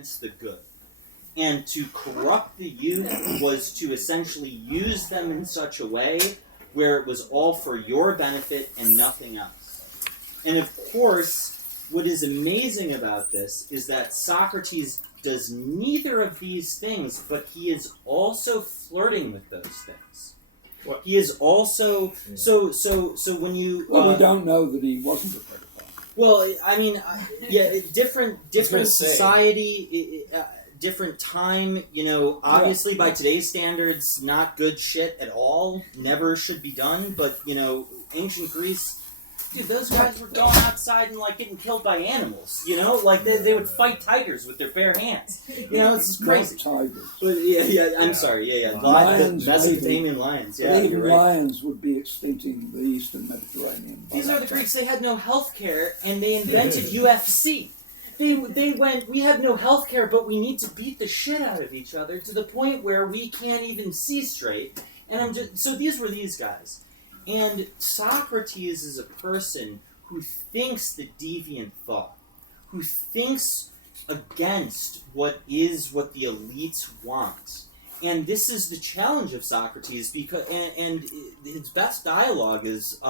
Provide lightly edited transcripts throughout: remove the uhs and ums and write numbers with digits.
against the good. And to corrupt the youth was to essentially use them in such a way where it was all for your benefit and nothing else. And of course, what is amazing about this is that Socrates does neither of these things, but he is also flirting with those things. What? He is also so when you we don't know that he wasn't a pedophile. Well, I mean, different society, different time. Obviously by today's standards, not good shit at all. Never should be done. But ancient Greece. Dude, those guys were going outside and getting killed by animals. They would fight tigers with their bare hands. This is crazy. Not tigers. But I'm sorry. Lions, Mesopotamian lions. Yeah, even you're right. lions would be extincting the Eastern Mediterranean. These are the Greeks. They had no health care, and they invented UFC. They went, we have no health care, but we need to beat the shit out of each other to the point where we can't even see straight. And so these were these guys. And Socrates is a person who thinks the deviant thought, who thinks against what the elites want. And this is the challenge of Socrates, because and his best dialogue is it's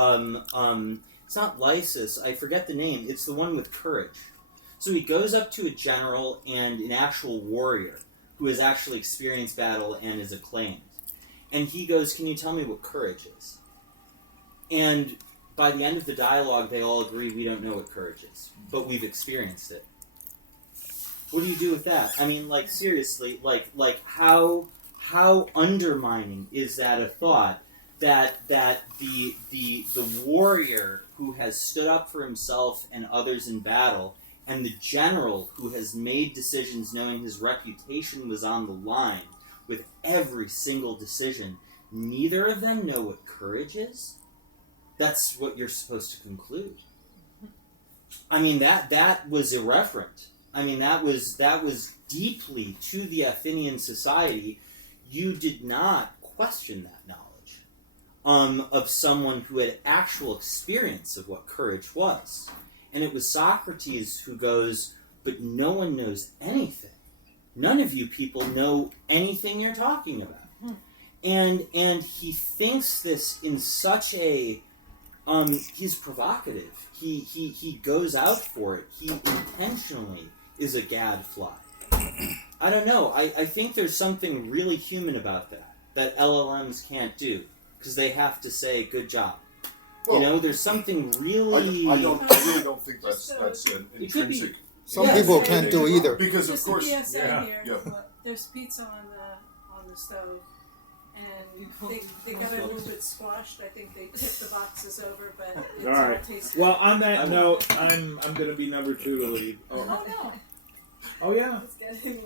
not Lysis, I forget the name, it's the one with courage. So he goes up to a general and an actual warrior who has actually experienced battle and is acclaimed. And he goes, "Can you tell me what courage is?" And by the end of the dialogue, they all agree, we don't know what courage is, but we've experienced it. What do you do with that? I mean, seriously, how undermining is that a thought that the warrior who has stood up for himself and others in battle, and the general who has made decisions knowing his reputation was on the line with every single decision, neither of them know what courage is? That's what you're supposed to conclude. I mean, that was irreverent. I mean, that was deeply to the Athenian society. You did not question that knowledge of someone who had actual experience of what courage was. And it was Socrates who goes, "But no one knows anything. None of you people know anything you're talking about." And he thinks this in such a he's provocative. He goes out for it. He intentionally is a gadfly. I don't know. I think there's something really human about that LLMs can't do, because they have to say good job. Well, there's something really. I really don't think that's an intrinsic. Some people can't do either. Because of course, here. There's pizza on the stove. And they got it a little bit squashed. I think they tipped the boxes over, but it's all right. tasty. Well, on that note, I'm going to be number 2 to lead. Oh no! Oh yeah.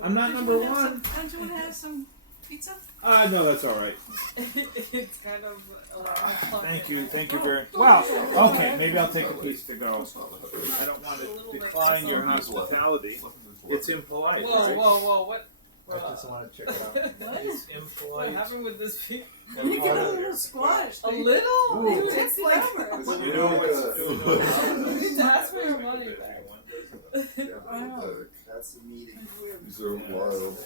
I'm not number 1. Don't you want to have some pizza? No, that's all right. It's kind of a lot. Thank you very much. Well, okay, maybe I'll take a piece to go. I don't want to decline your hospitality. It's impolite. Whoa! What? I just want to check it out. What? It's impolite. What happened with this pizza? You get a little squashed. A little? It takes forever. You know what's You need to ask for your money back. That's the meeting. these are wild.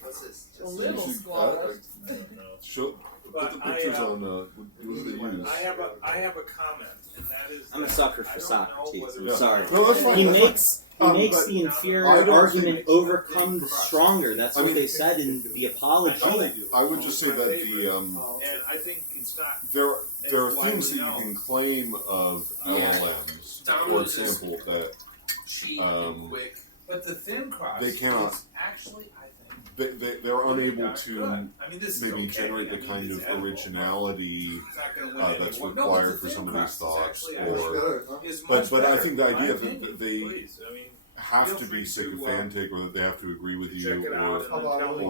What's this? A little squashed. Put the pictures on. What do they use? I have a comment, and that is. I'm a sucker for Socrates. I'm Yeah. sorry. No, that's fine. He that's fine. makes the inferior I don't argument think- overcome the stronger. That's what mean, they said in the Apology. I would just say that And I think it's not. there are It's things that widely you can known. claim of LLMs, for example, that Cheap and quick. But the thin crust They cannot- is actually, I think, they're unable good. to I mean, this is maybe okay. generate the I mean, kind it's of edible. originality It's not gonna win that's anyone. required No, but for the some of thin these crust is thoughts, actually- or is but much I better, think the in my idea opinion. that they Please, I mean, have feel to free be to, sycophantic, or that they have to agree with check you, it out and then tell me.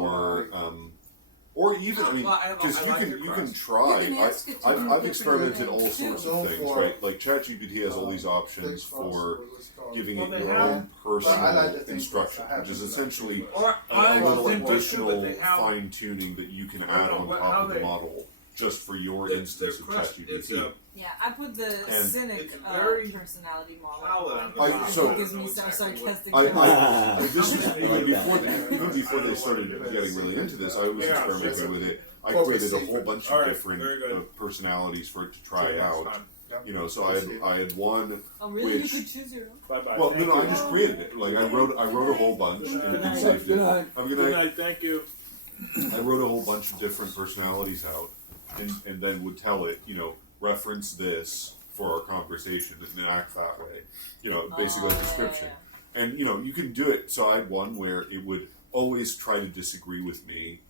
or even, I mean, Well, I don't know, because I you like can your you can crust. try. You can ask it to do I've different experimented all things, sorts too. of things, right? Like ChatGPT has all these options for giving Well, it they your have- own personal I like the things instruction, that I which is have. essentially Or a I little think they should, additional but they have. fine tuning that you can I don't add know on what- top how of the they- model. just for your They're instance of it's ChatGPT. a Yeah, I put the And cynic it's very personality model. solid on the I- bottom. so- It gives me some sarcastic I, jokes. this is even before they started getting really into this. I was experimenting with it. I created a whole bunch All of right, different very good. personalities for it to try So out. that's fine. You know, so I had one. Oh, really? Which- You could choose your own? Bye-bye. Well, Thank no, I you. just created it. Like I wrote a whole bunch and Good night. saved Good it. night. Have a Good good night. night, thank you. I wrote a whole bunch of different personalities out, and then would tell it, reference this for our conversation and act that way. Basically a description. And you can do it. So I had one where it would always try to disagree with me.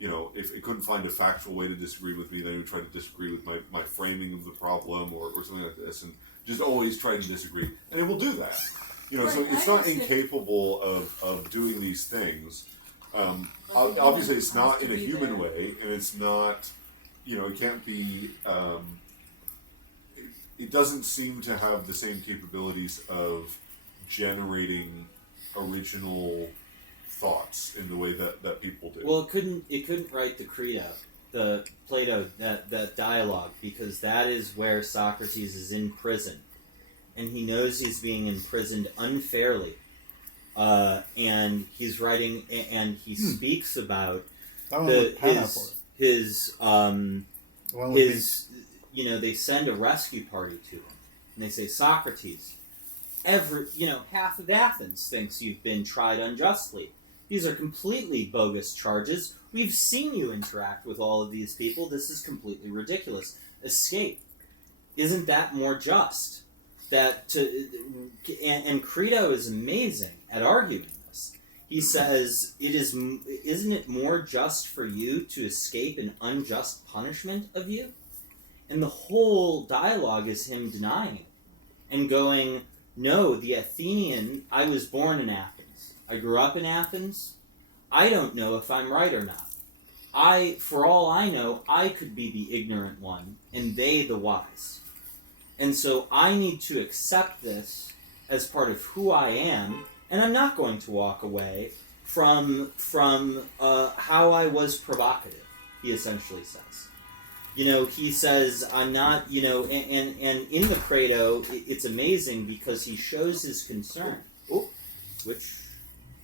If it couldn't find a factual way to disagree with me, then it would try to disagree with my framing of the problem or something like this, and just always try to disagree. And it will do that. So Right, it's I not understand. incapable of doing these things. Obviously, it's not in a human way, and it's not. It can't be. It doesn't seem to have the same capabilities of generating original thoughts in the way that people do. Well, it couldn't write the Credo, the Plato, that dialogue, because that is where Socrates is in prison, and he knows he's being imprisoned unfairly, and he's writing, and he speaks about That one with pineapple. his The one with his they send a rescue party to him, and they say, Socrates, half of Athens thinks you've been tried unjustly. These are completely bogus charges. We've seen you interact with all of these people. This is completely ridiculous. Escape. Isn't that more just? And Credo is amazing at arguing this. He says, isn't it more just for you to escape an unjust punishment of you? And the whole dialogue is him denying it and going, no, the Athenian, I was born in Athens. I grew up in Athens. I don't know if I'm right or not. For all I know, I could be the ignorant one and they the wise. And so I need to accept this as part of who I am, and I'm not going to walk away from how I was provocative, he essentially says. He says, I'm not, and in the Credo, it's amazing because he shows his concern. Oh, which?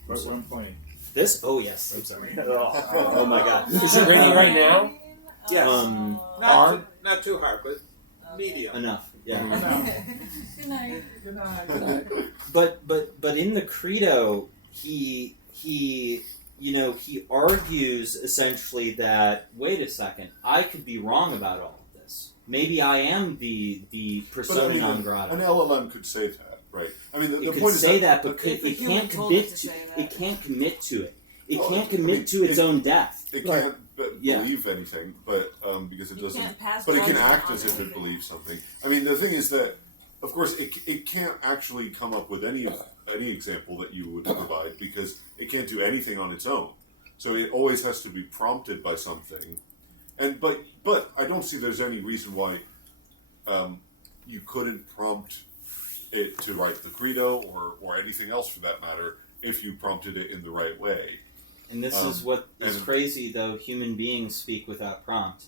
Right where I'm pointing. This? Oh, yes, I'm sorry. Oh my God. Is it ringing right now? Yes. Not too hard, but medium. Enough, yeah. Good night. Good night. Good night. But in the Credo, he argues essentially that, wait a second, I could be wrong about all of this. Maybe I am the persona non An grata. LLM could say that, right? I mean, the It could point is say that, but If a it human can't told commit it to to say that. it. Can't commit to it. It Well, can't I commit mean, to its own death. it Right. can't Yeah. believe anything, but because it You doesn't. can't pass But it can judgment act on as if it anything. believes something. I mean, the thing is that, of course, it can't actually come up with any example that you would provide because it can't do anything on its own. So it always has to be prompted by something. But I don't see there's any reason why you couldn't prompt it to write the Credo or anything else for that matter if you prompted it in the right way. And this is what is and- crazy, though. Human beings speak without prompt.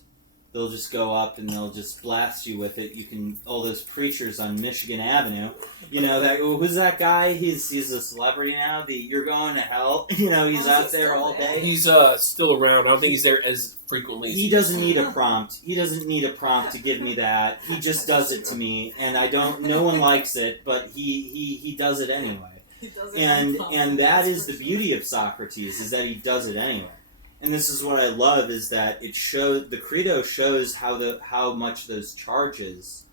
They'll just go up and they'll just blast you with it. You can, all those preachers on Michigan Avenue, who's that guy? He's a celebrity now. You're going to hell. He's out there all day. He's still around. I don't think he's there as frequently. As He doesn't need a prompt. He doesn't need a prompt to give me that. He just does it to me, and no one likes it, but he does it anyway. He does it And unconsciously, that that's is for the sure. beauty of Socrates, is that he does it anyway. And this is what I love, is that the Credo shows how much those charges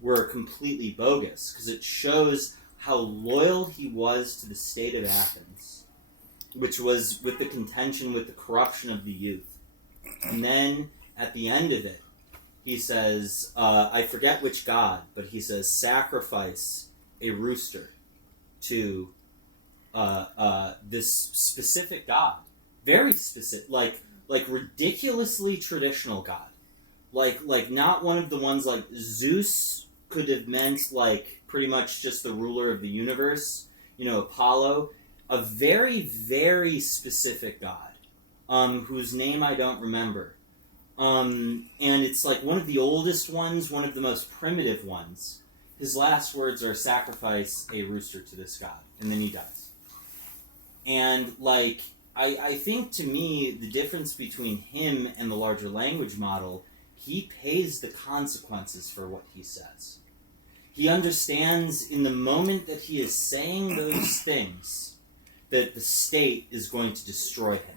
were completely bogus, because it shows how loyal he was to the state of Athens, which was with the contention with the corruption of the youth. And then at the end of it, he says, I forget which god, but he says, sacrifice a rooster to this specific god. Very specific, like ridiculously traditional god. Like not one of the ones like Zeus could have meant like pretty much just the ruler of the universe, Apollo. A very, very specific god, whose name I don't remember. And it's like one of the oldest ones, one of the most primitive ones. His last words are, "Sacrifice a rooster to this god," and then he dies. And like, I think to me, the difference between him and the larger language model, he pays the consequences for what he says. He understands in the moment that he is saying those things that the state is going to destroy him.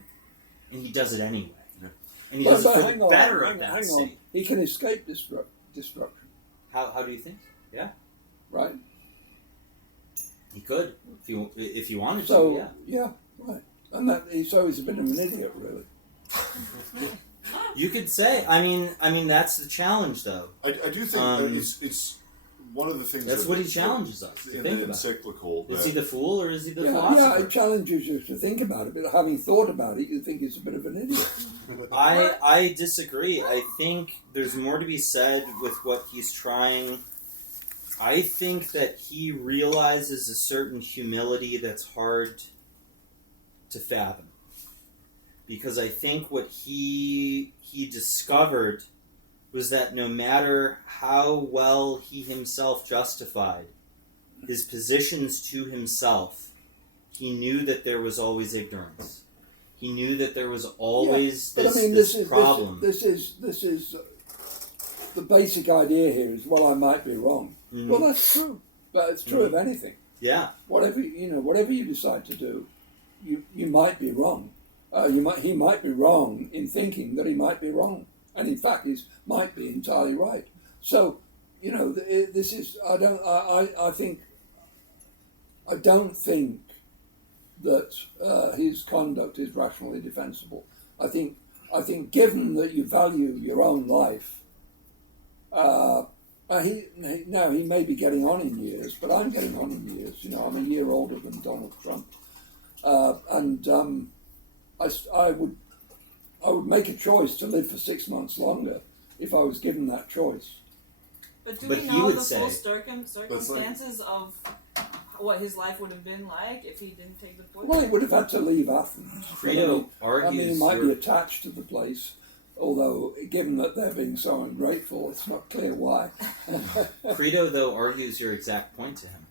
And he does it anyway. Yeah. And he does it for the better of hang that on. state. He can escape destruction, How do you think? right? He could, if you wanted So, to, yeah. right. And so he's a bit of an idiot, really. You could say. I mean, that's the challenge, though. I do think that it's one of the things That's that what he challenges us to in think the about. Encyclical. Is he the fool or is he the Yeah, philosopher? it challenges you to think about it, but having thought about it, you think he's a bit of an idiot. I disagree. I think there's more to be said with what he's trying. I think that he realizes a certain humility that's hard to fathom. Because I think what he discovered was that no matter how well he himself justified his positions to himself, he knew that there was always ignorance. He knew that there was always this problem. This is the basic idea here is, well, I might be wrong. Mhm. Well, that's true, but it's true of anything. Yeah. Whatever you decide to do, you might be wrong. He might be wrong in thinking that he might be wrong, and in fact, he might be entirely right. So, this is. I don't think that his conduct is rationally defensible. I think given that you value your own life, he may be getting on in years, but I'm getting on in years. I'm a year older than Donald Trump, I would make a choice to live for 6 months longer if I was given that choice. But do But we he know would the say- full circumstances of what his life would have been like if he didn't take the book? Well, he would have had to leave Athens. Credo I argues. mean, he might be attached to the place, although given that they're being so ungrateful, it's not clear why. Credo, though, argues your exact point to him.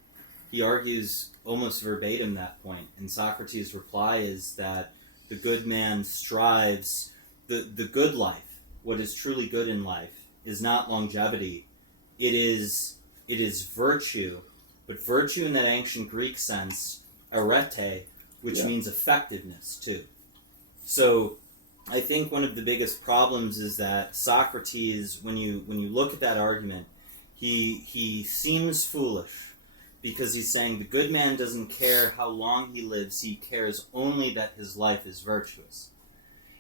He argues almost verbatim that point, and Socrates' reply is that the good man strives, the good life, what is truly good in life, is not longevity. It is virtue, but virtue in that ancient Greek sense, arete, which means effectiveness too. So I think one of the biggest problems is that Socrates, when you look at that argument, he seems foolish because he's saying the good man doesn't care how long he lives, he cares only that his life is virtuous.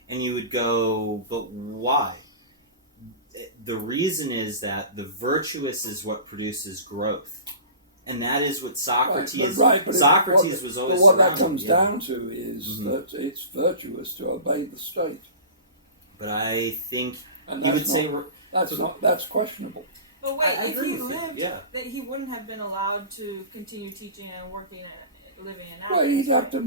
And you would go, but why? The reason is that the virtuous is what produces growth. And that is what Socrates... Socrates was always But what that surrounded, comes down to is that it's virtuous to obey the state. But I think And he would say... that's questionable. But wait, I if agree he with you, lived, yeah. that he wouldn't have been allowed to continue teaching and working and living in Athens. Well, he'd have right? to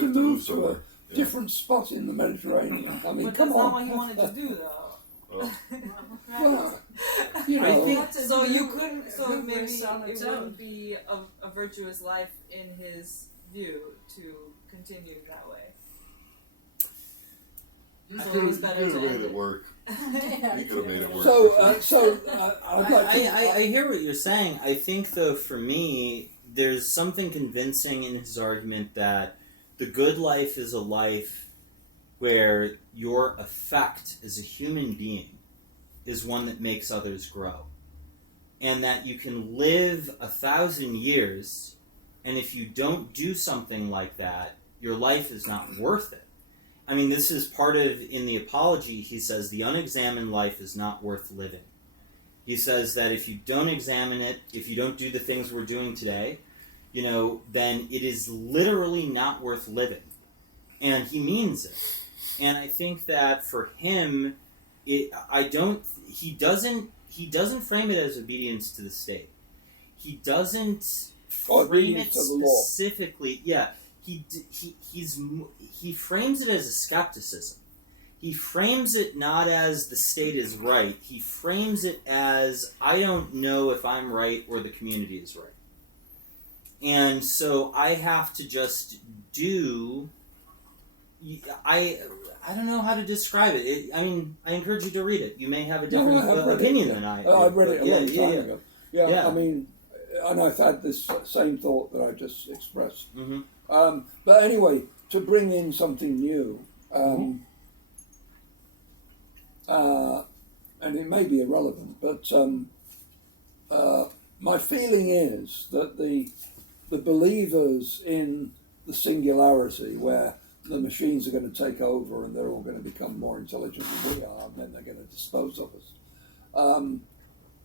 You'd move to somewhere. a different spot in the Mediterranean. I mean, But come that's not on. what he wanted to do, though. Oh. Well, you I know, think- So you couldn't. So maybe Hubris on it its wouldn't own. be a virtuous life in his view to continue that way. So it was You better could to have made end it it. work. You could have made it work. I'd like to. I hear what you're saying. I think, though, for me, there's something convincing in his argument that the good life is a life where your effect as a human being is one that makes others grow. And that you can live 1,000 years, and if you don't do something like that, your life is not worth it. I mean, this is part of, in the Apology, he says, the unexamined life is not worth living. He says that if you don't examine it, if you don't do the things we're doing today, then it is literally not worth living. And he means it. And I think that for him, he doesn't frame it as obedience to the state. He doesn't frame Obedience it to the law. specifically. Yeah, he frames it as a skepticism. he frames it not as the state is right. He frames it as, I don't know if I'm right or the community is right. And so I have to just do... I don't know how to describe it. I mean, I encourage you to read it. You may have a different opinion than I do. I read it a long time ago. Yeah, Yeah. I mean, and I've had this same thought that I just expressed. Mm-hmm. But anyway, to bring in something new, and it may be irrelevant, but my feeling is that the believers in the singularity, where the machines are going to take over and they're all going to become more intelligent than we are, and then they're going to dispose of us.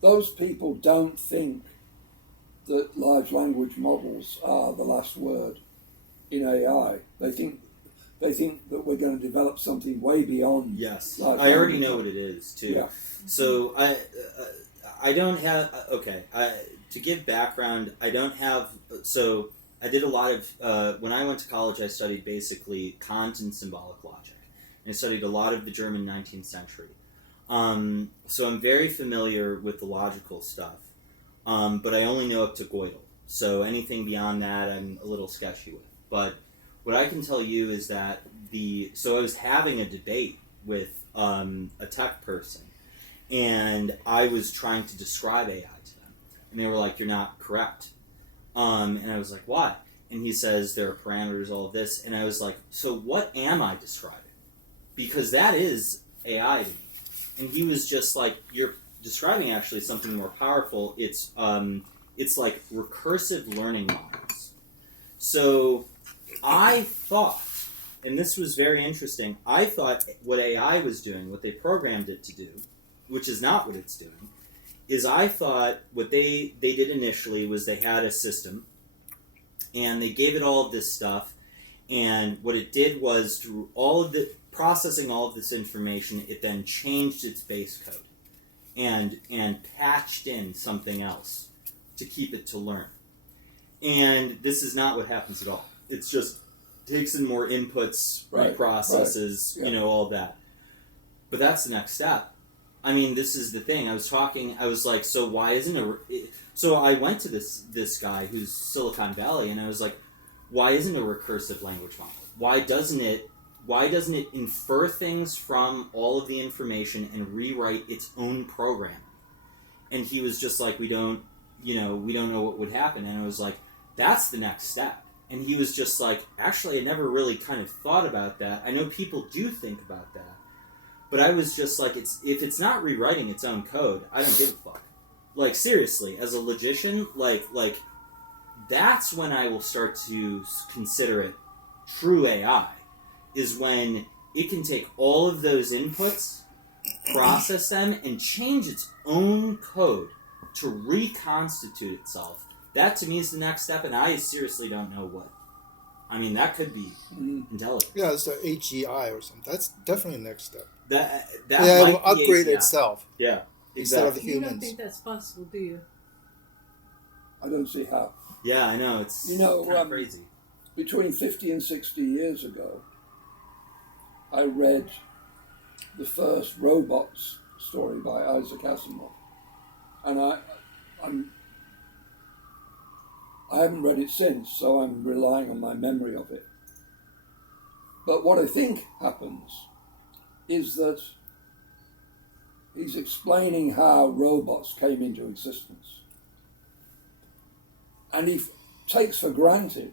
Those people don't think that large language models are the last word in AI. They think that we're going to develop something way beyond. Yes, large I already language know models. what it is too. Yeah. So I don't have to give background. I don't have so. I did a lot of, when I went to college, I studied basically Kant and symbolic logic. And I studied a lot of the German 19th century. So I'm very familiar with the logical stuff. But I only know up to Gödel. So anything beyond that, I'm a little sketchy with. But what I can tell you is that so I was having a debate with a tech person. And I was trying to describe AI to them. And they were like, you're not correct. And I was like, why? And he says, there are parameters, all of this. And I was like, so what am I describing? Because that is AI to me. And he was just like, you're describing actually something more powerful. It's like recursive learning models. So I thought, and this was very interesting, I thought what AI was doing, what they programmed it to do, which is not what it's doing, is I thought what they did initially was they had a system and they gave it all of this stuff, and what it did was through all of the processing all of this information, it then changed its base code and patched in something else to keep it to learn. And this is not what happens at all. It's just takes in more inputs, reprocesses, right. Yeah. all of that. But that's the next step. I mean, this is the thing. I was like, so why isn't so I went to this guy who's Silicon Valley, and I was like, why isn't a recursive language model? Why doesn't it infer things from all of the information and rewrite its own program? And he was just like, we don't know what would happen. And I was like, that's the next step. And he was just like, actually, I never really kind of thought about that. I know people do think about that. But I was just like, if it's not rewriting its own code, I don't give a fuck. Like, seriously, as a logician, like that's when I will start to consider it true AI, is when it can take all of those inputs, process them, and change its own code to reconstitute itself. That, to me, is the next step, and I seriously don't know what. I mean, that could be intelligent. Yeah, it's the AGI or something. That's definitely the next step. That Yeah, might it will upgrade be, itself. Yeah, Instead of exactly. the You don't humans. think that's possible, do you? I don't see how. Yeah, I know, it's kind of crazy. Between 50 and 60 years ago, I read the first Robots story by Isaac Asimov. And I haven't read it since, so I'm relying on my memory of it. But what I think happens is that he's explaining how robots came into existence. And he takes for granted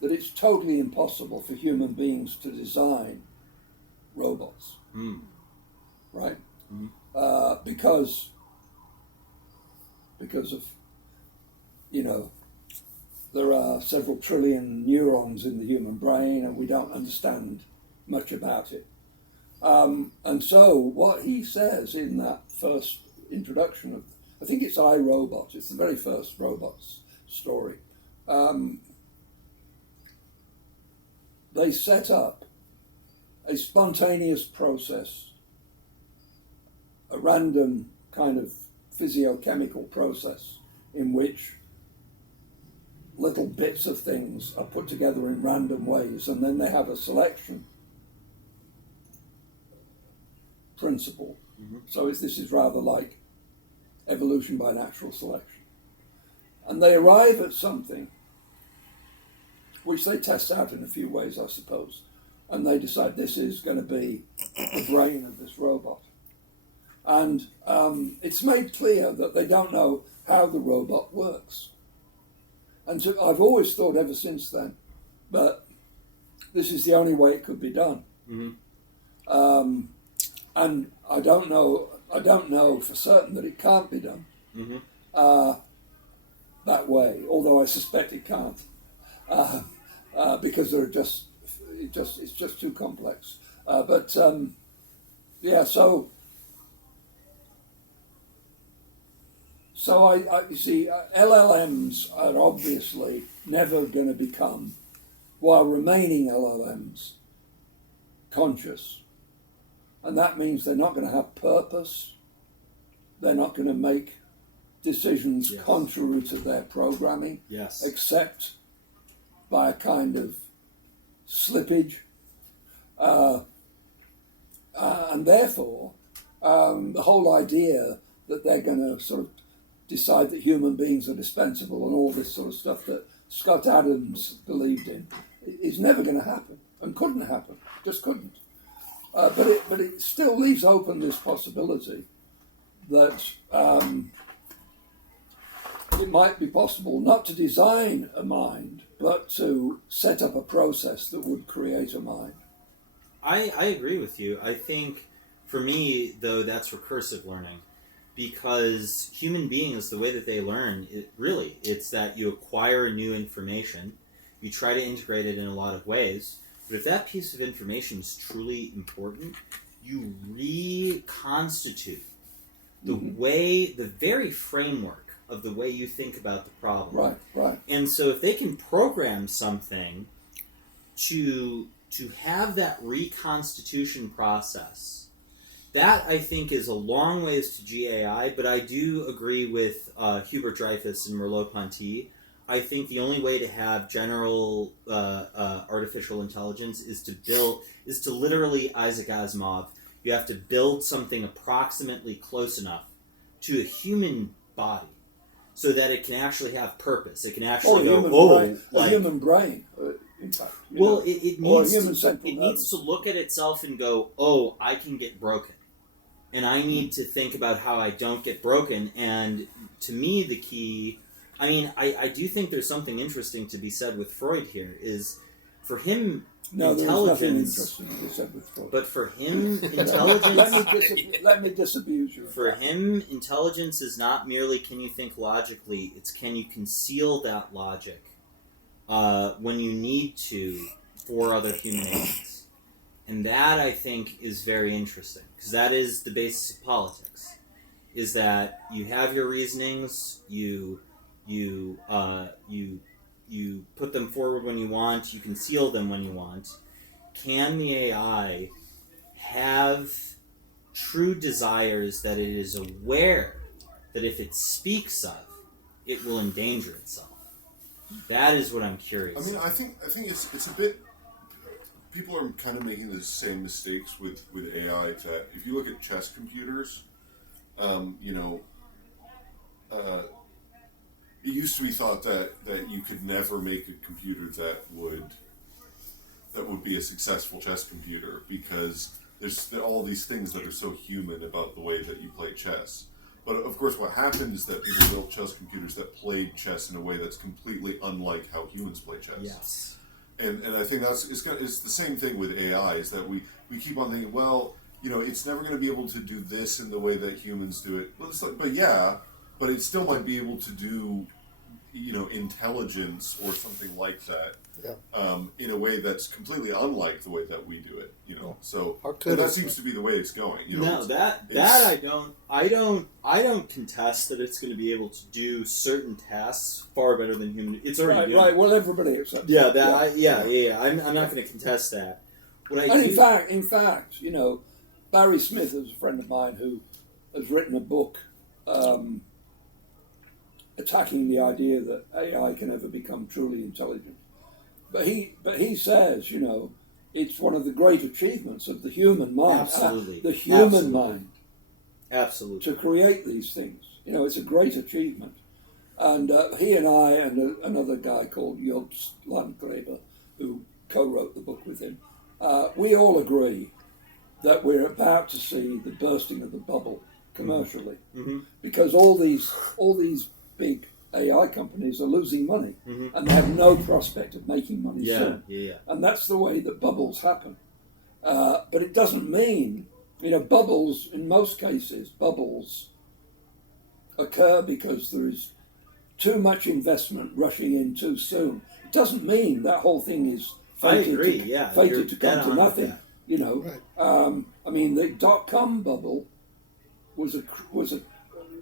that it's totally impossible for human beings to design robots. Right? Because of, there are several trillion neurons in the human brain and we don't understand much about it. And so what he says in that first introduction of, I think it's iRobot, it's the very first Robots story. They set up a spontaneous process, a random kind of physiochemical process in which little bits of things are put together in random ways, and then they have a selection principle. Mm-hmm. So this is rather like evolution by natural selection. And they arrive at something which they test out in a few ways, I suppose. And they decide this is going to be the brain of this robot. And it's made clear that they don't know how the robot works. And so I've always thought ever since then that this is the only way it could be done. Mm-hmm. And I don't know for certain that it can't be done that way, although I suspect it can't. Because it's just too complex. So you see, LLMs are obviously never going to become, while remaining LLMs, conscious. And that means they're not going to have purpose. They're not going to make decisions contrary to their programming, except by a kind of slippage. And therefore, the whole idea that they're going to sort of decide that human beings are dispensable and all this sort of stuff that Scott Adams believed in is never going to happen and couldn't happen, just couldn't. But it still leaves open this possibility that it might be possible not to design a mind, but to set up a process that would create a mind. I agree with you. I think, for me, though, that's recursive learning. Because human beings, the way that they learn, it's that you acquire new information, you try to integrate it in a lot of ways, but if that piece of information is truly important, you reconstitute the very framework of the way you think about the problem. Right. And so if they can program something to have that reconstitution process, that, I think, is a long ways to GAI, but I do agree with Hubert Dreyfus and Merleau-Ponty. I think the only way to have general artificial intelligence is to literally, Isaac Asimov, you have to build something approximately close enough to a human body so that it can actually have purpose. It can actually a human brain, in fact. It needs to look at itself and go, oh, I can get broken. And I need to think about how I don't get broken. And to me, the key, I do think there's something interesting to be said with Freud here, is for him, intelligence. But for him, intelligence. let me disabuse you. For him, intelligence is not merely can you think logically, it's can you conceal that logic when you need to for other human agents. And that, I think, is very interesting, because that is the basis of politics, is that you have your reasonings, you put them forward when you want, you conceal them when you want. Can the AI have true desires that it is aware that if it speaks of, it will endanger itself? That is what I'm curious about. I think it's a bit... People are kind of making the same mistakes with AI that if you look at chess computers, it used to be thought that you could never make a computer that would be a successful chess computer because there's all these things that are so human about the way that you play chess. But of course what happened is that people built chess computers that played chess in a way that's completely unlike how humans play chess. Yes. And I think it's the same thing with AI, is that we keep on thinking, well, it's never going to be able to do this in the way that humans do it. But it still might be able to do, intelligence or something like that in a way that's completely unlike the way that we do it. So that seems to be the way it's going. I don't contest that it's going to be able to do certain tasks far better than human. It's already doing. Right. Well, everybody accepts. Yeah, I'm not going to contest that. In fact, Barry Smith is a friend of mine who has written a book attacking the idea that AI can ever become truly intelligent. But he says, it's one of the great achievements of the human mind. Absolutely. The human Absolutely. mind. Absolutely. To create these things. It's a great achievement. And he and I and another guy called Jobst Landgräber, who co-wrote the book with him, we all agree that we're about to see the bursting of the bubble commercially, because all these big AI companies are losing money, and they have no prospect of making money soon. And that's the way that bubbles happen. But it doesn't mean, bubbles, in most cases, bubbles occur because there is too much investment rushing in too soon. It doesn't mean that whole thing is fated to come to nothing. Right. I mean, the dot-com bubble was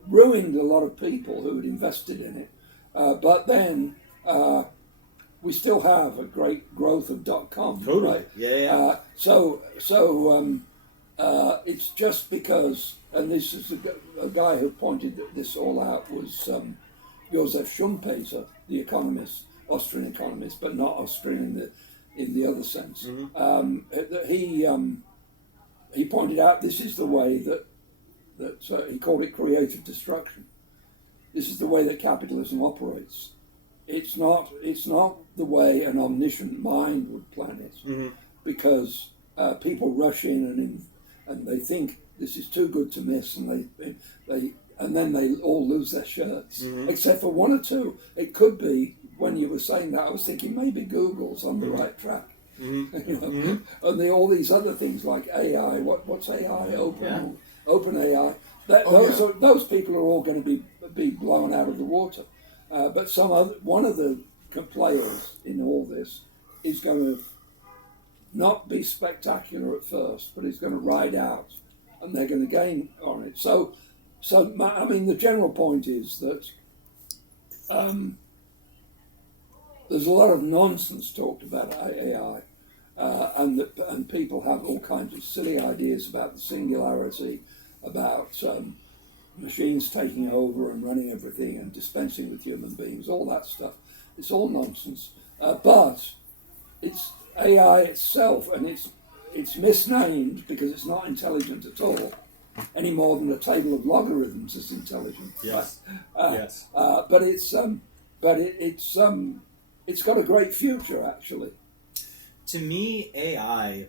ruined a lot of people who had invested in it. But then we still have a great growth of dot-com. Totally. Right? So it's just because, and this is a guy who pointed this all out was Josef Schumpeter, the economist, Austrian economist, but not Austrian in the other sense. He pointed out this is the way that he called it creative destruction. This is the way that capitalism operates. It's not the way an omniscient mind would plan it, because people rush in and they think this is too good to miss, and then they all lose their shirts, except for one or two. It could be, when you were saying that, I was thinking maybe Google's on the right track. And all these other things like AI. What's AI? Open AI. Those people are all going to be blown out of the water. But one of the players in all this is going to not be spectacular at first, but is going to ride out, and they're going to gain on it. So I mean, the general point is that there's a lot of nonsense talked about AI, and people have all kinds of silly ideas about the singularity, about machines taking over and running everything and dispensing with human beings, all that stuff. It's all nonsense. But it's AI itself, and it's misnamed because it's not intelligent at all, any more than a table of logarithms is intelligent. Yes. Yes. But it's got a great future, actually. To me, AI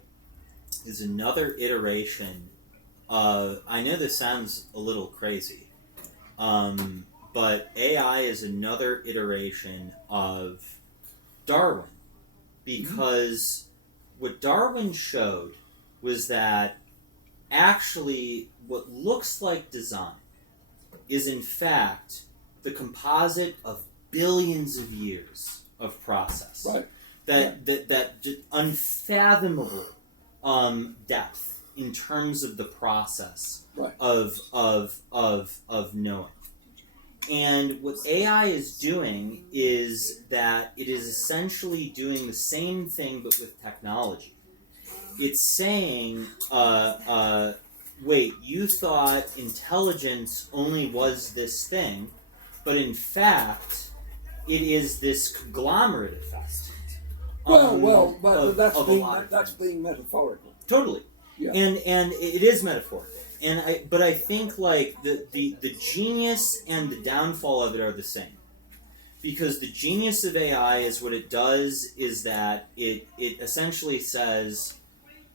is another iteration of, I know this sounds a little crazy, but AI is another iteration of Darwin, because what Darwin showed was that actually what looks like design is in fact the composite of billions of years of process. Right. That unfathomable depth in terms of the process of knowing. And what AI is doing is that it is essentially doing the same thing but with technology. It's saying, wait, you thought intelligence only was this thing, but in fact, it is this conglomerate effect. That's being metaphorical. Totally. Yeah. And it is metaphorical. But I think like the genius and the downfall of it are the same. Because the genius of AI is what it does is that it essentially says,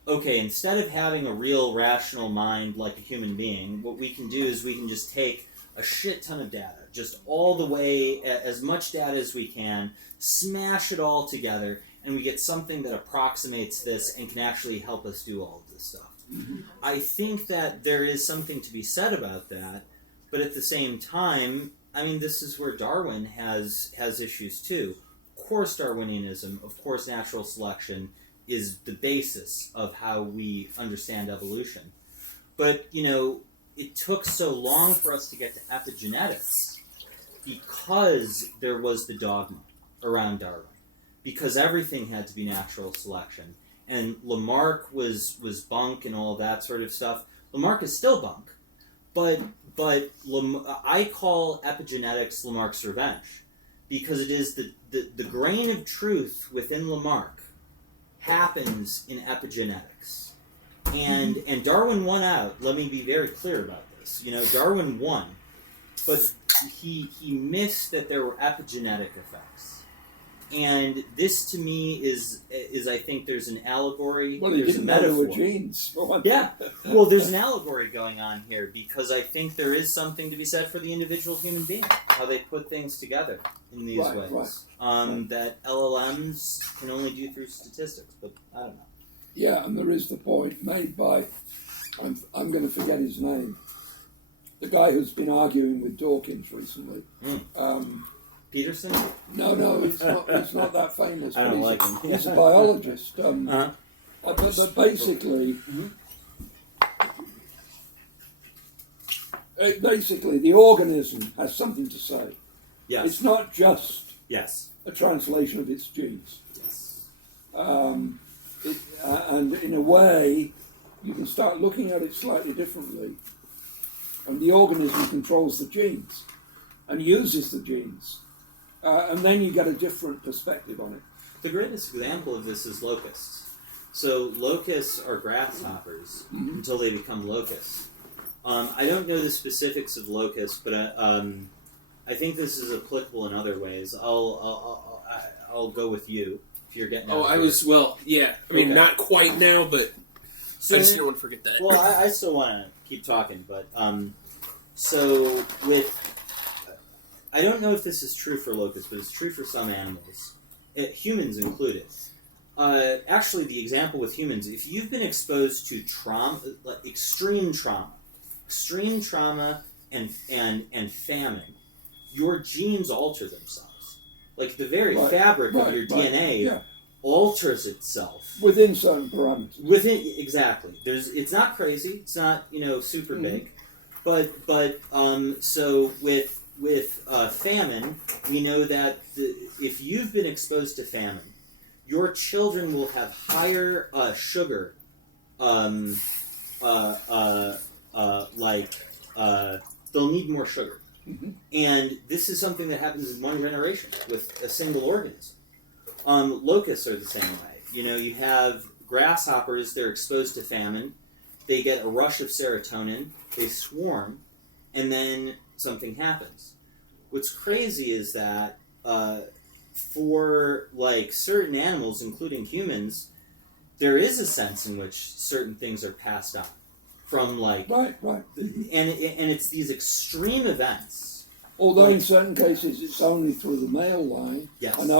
okay, instead of having a real rational mind like a human being, what we can do is we can just take a shit ton of data, just all the way, as much data as we can, smash it all together, and we get something that approximates this and can actually help us do all of this stuff. I think that there is something to be said about that, but at the same time, I mean, this is where Darwin has issues too. Of course Darwinianism, of course natural selection is the basis of how we understand evolution. But, it took so long for us to get to epigenetics because there was the dogma around Darwin. Because everything had to be natural selection. And Lamarck was bunk and all that sort of stuff. Lamarck is still bunk. But I call epigenetics Lamarck's revenge. Because it is the grain of truth within Lamarck happens in epigenetics. And Darwin won out. Let me be very clear about this. Darwin won, but he missed that there were epigenetic effects. And this, to me, is I think there's an allegory. Well, he there's didn't a know there metaphor. were genes. Yeah. Well, there's an allegory going on here because I think there is something to be said for the individual human being, how they put things together in these ways. That LLMs can only do through statistics, but I don't know. Yeah, and there is the point made by, I'm going to forget his name, the guy who's been arguing with Dawkins recently. Peterson? No, he's not that famous. I don't like him. He's a biologist. But basically, the organism has something to say. Yes. It's not just Yes. a translation of its genes. Yes. And in a way, you can start looking at it slightly differently. And the organism controls the genes and uses the genes. And then you get a different perspective on it. The greatest example of this is locusts. So locusts are grasshoppers until they become locusts. I don't know the specifics of locusts, but I think this is applicable in other ways. I'll go with you if you're getting. Oh, I was yeah. I mean, not quite now, but so I just didn't want to forget that. Well, I still want to keep talking, but so with. I don't know if this is true for locusts, but it's true for some animals, humans included. Actually, the example with humans, if you've been exposed to trauma, like extreme trauma and famine, your genes alter themselves. Like the very fabric of your DNA alters itself within certain parameters. Exactly. It's not crazy. It's not super big, but so with famine, we know that if you've been exposed to famine, your children will have higher sugar, they'll need more sugar. And this is something that happens in one generation with a single organism. Locusts are the same way. You have grasshoppers, they're exposed to famine, they get a rush of serotonin, they swarm, and then something happens. What's crazy is that for certain animals, including humans, there is a sense in which certain things are passed on from right. And it's these extreme events. Although in certain cases it's only through the male line, yes, and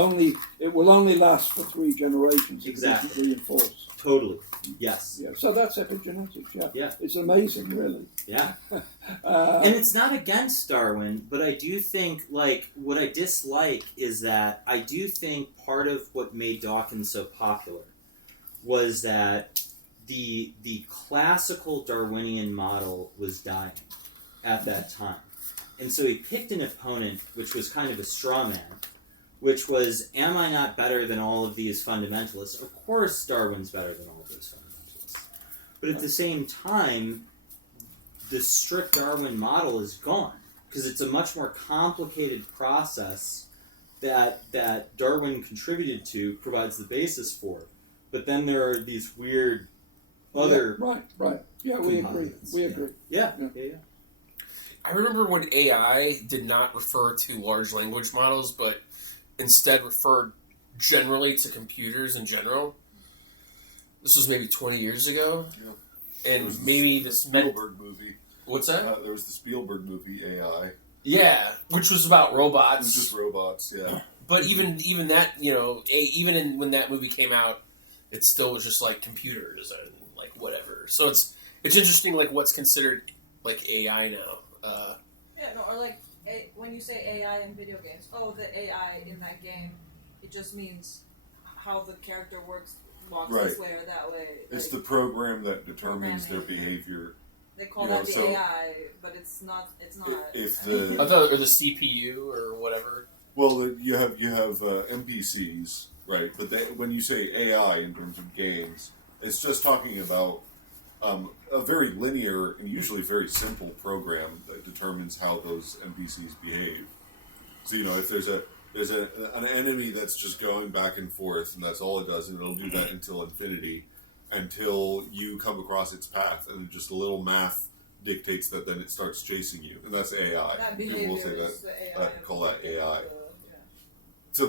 it will only last for 3 generations. Exactly. Reinforced. Totally. Yes. Yeah. So that's epigenetics. Yeah. Yeah. It's amazing, really. Yeah. And it's not against Darwin, but I do think what I dislike is that I do think part of what made Dawkins so popular was that the classical Darwinian model was dying at that time. And so he picked an opponent, which was kind of a straw man, which was, am I not better than all of these fundamentalists? Of course Darwin's better than all of those fundamentalists. But at the same time, the strict Darwin model is gone, because it's a much more complicated process that Darwin contributed to, provides the basis for. But then there are these weird other... Right. Yeah, we agree. Yeah. I remember when AI did not refer to large language models, but instead referred generally to computers in general. This was maybe 20 years ago. Yeah. And maybe this Spielberg movie. What's that? There was the Spielberg movie, AI. Yeah, which was about robots. It was just robots, yeah. But even that, when that movie came out, it still was just like computers and whatever. So it's interesting what's considered AI now. Or when you say AI in video games, the AI in that game, it just means how the character walks this way or that way. It's the program that determines their behavior. They call that the AI, but it's not. It's not. I thought, or the CPU or whatever. Well, you have NPCs, right? But when you say AI in terms of games, it's just talking about a very linear and usually very simple program that determines how those NPCs behave. So if there's there's an enemy that's just going back and forth, and that's all it does, and it'll do that until infinity, until you come across its path, and just a little math dictates that then it starts chasing you, and that's AI. That People behavior will say that, is the AI. call that AI. Yeah. So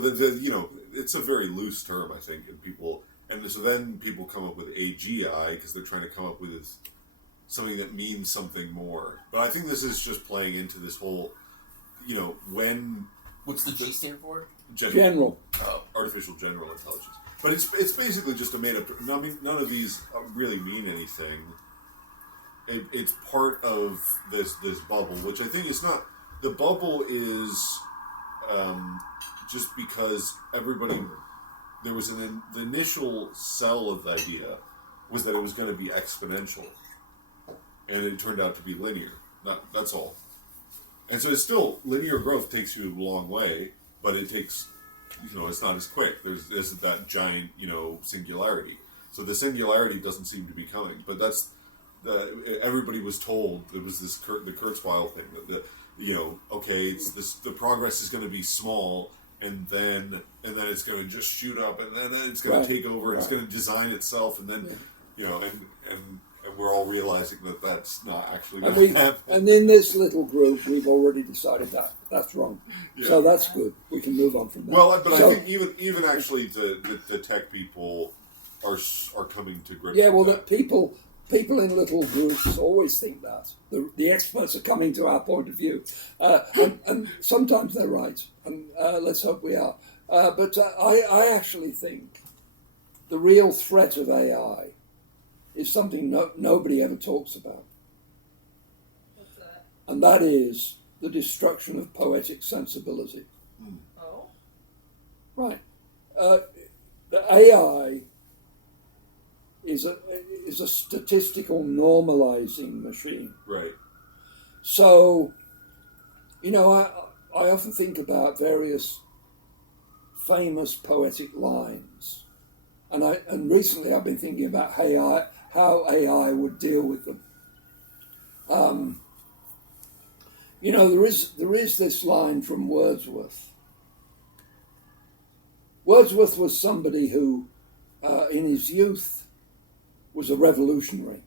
it's a very loose term, I think, and so then people come up with AGI because they're trying to come up with something that means something more. But I think this is just playing into this whole, when What's the G stand for? General. artificial general intelligence. But it's basically just a made up. I mean, none of these really mean anything. It's part of this bubble, which I think is not. The bubble is just because everybody. There was the initial cell of the idea was that it was going to be exponential, and it turned out to be linear. That's all. And so it's still linear growth takes you a long way, but it takes, it's not as quick. There isn't that giant, singularity. So the singularity doesn't seem to be coming. But that's everybody was told it was the Kurzweil thing that the progress is going to be small, and then it's going to just shoot up, and then it's going to take over. And it's going to design itself, and then and we're all realizing that that's not actually going to happen. And in this little group, we've already decided that that's wrong. Yeah. So that's good. We can move on from that. Well, but I think even actually the tech people are coming to grips. Yeah, well, that people in little groups always think that the experts are coming to our point of view, and sometimes they're right. And let's hope we are. But I actually think the real threat of AI is something nobody ever talks about. What's that? And that is the destruction of poetic sensibility. Oh? Right. The AI is a statistical normalizing machine. Right. So, I often think about various famous poetic lines. And recently I've been thinking about how AI would deal with them. There is this line from Wordsworth. Wordsworth was somebody who, in his youth, was a revolutionary,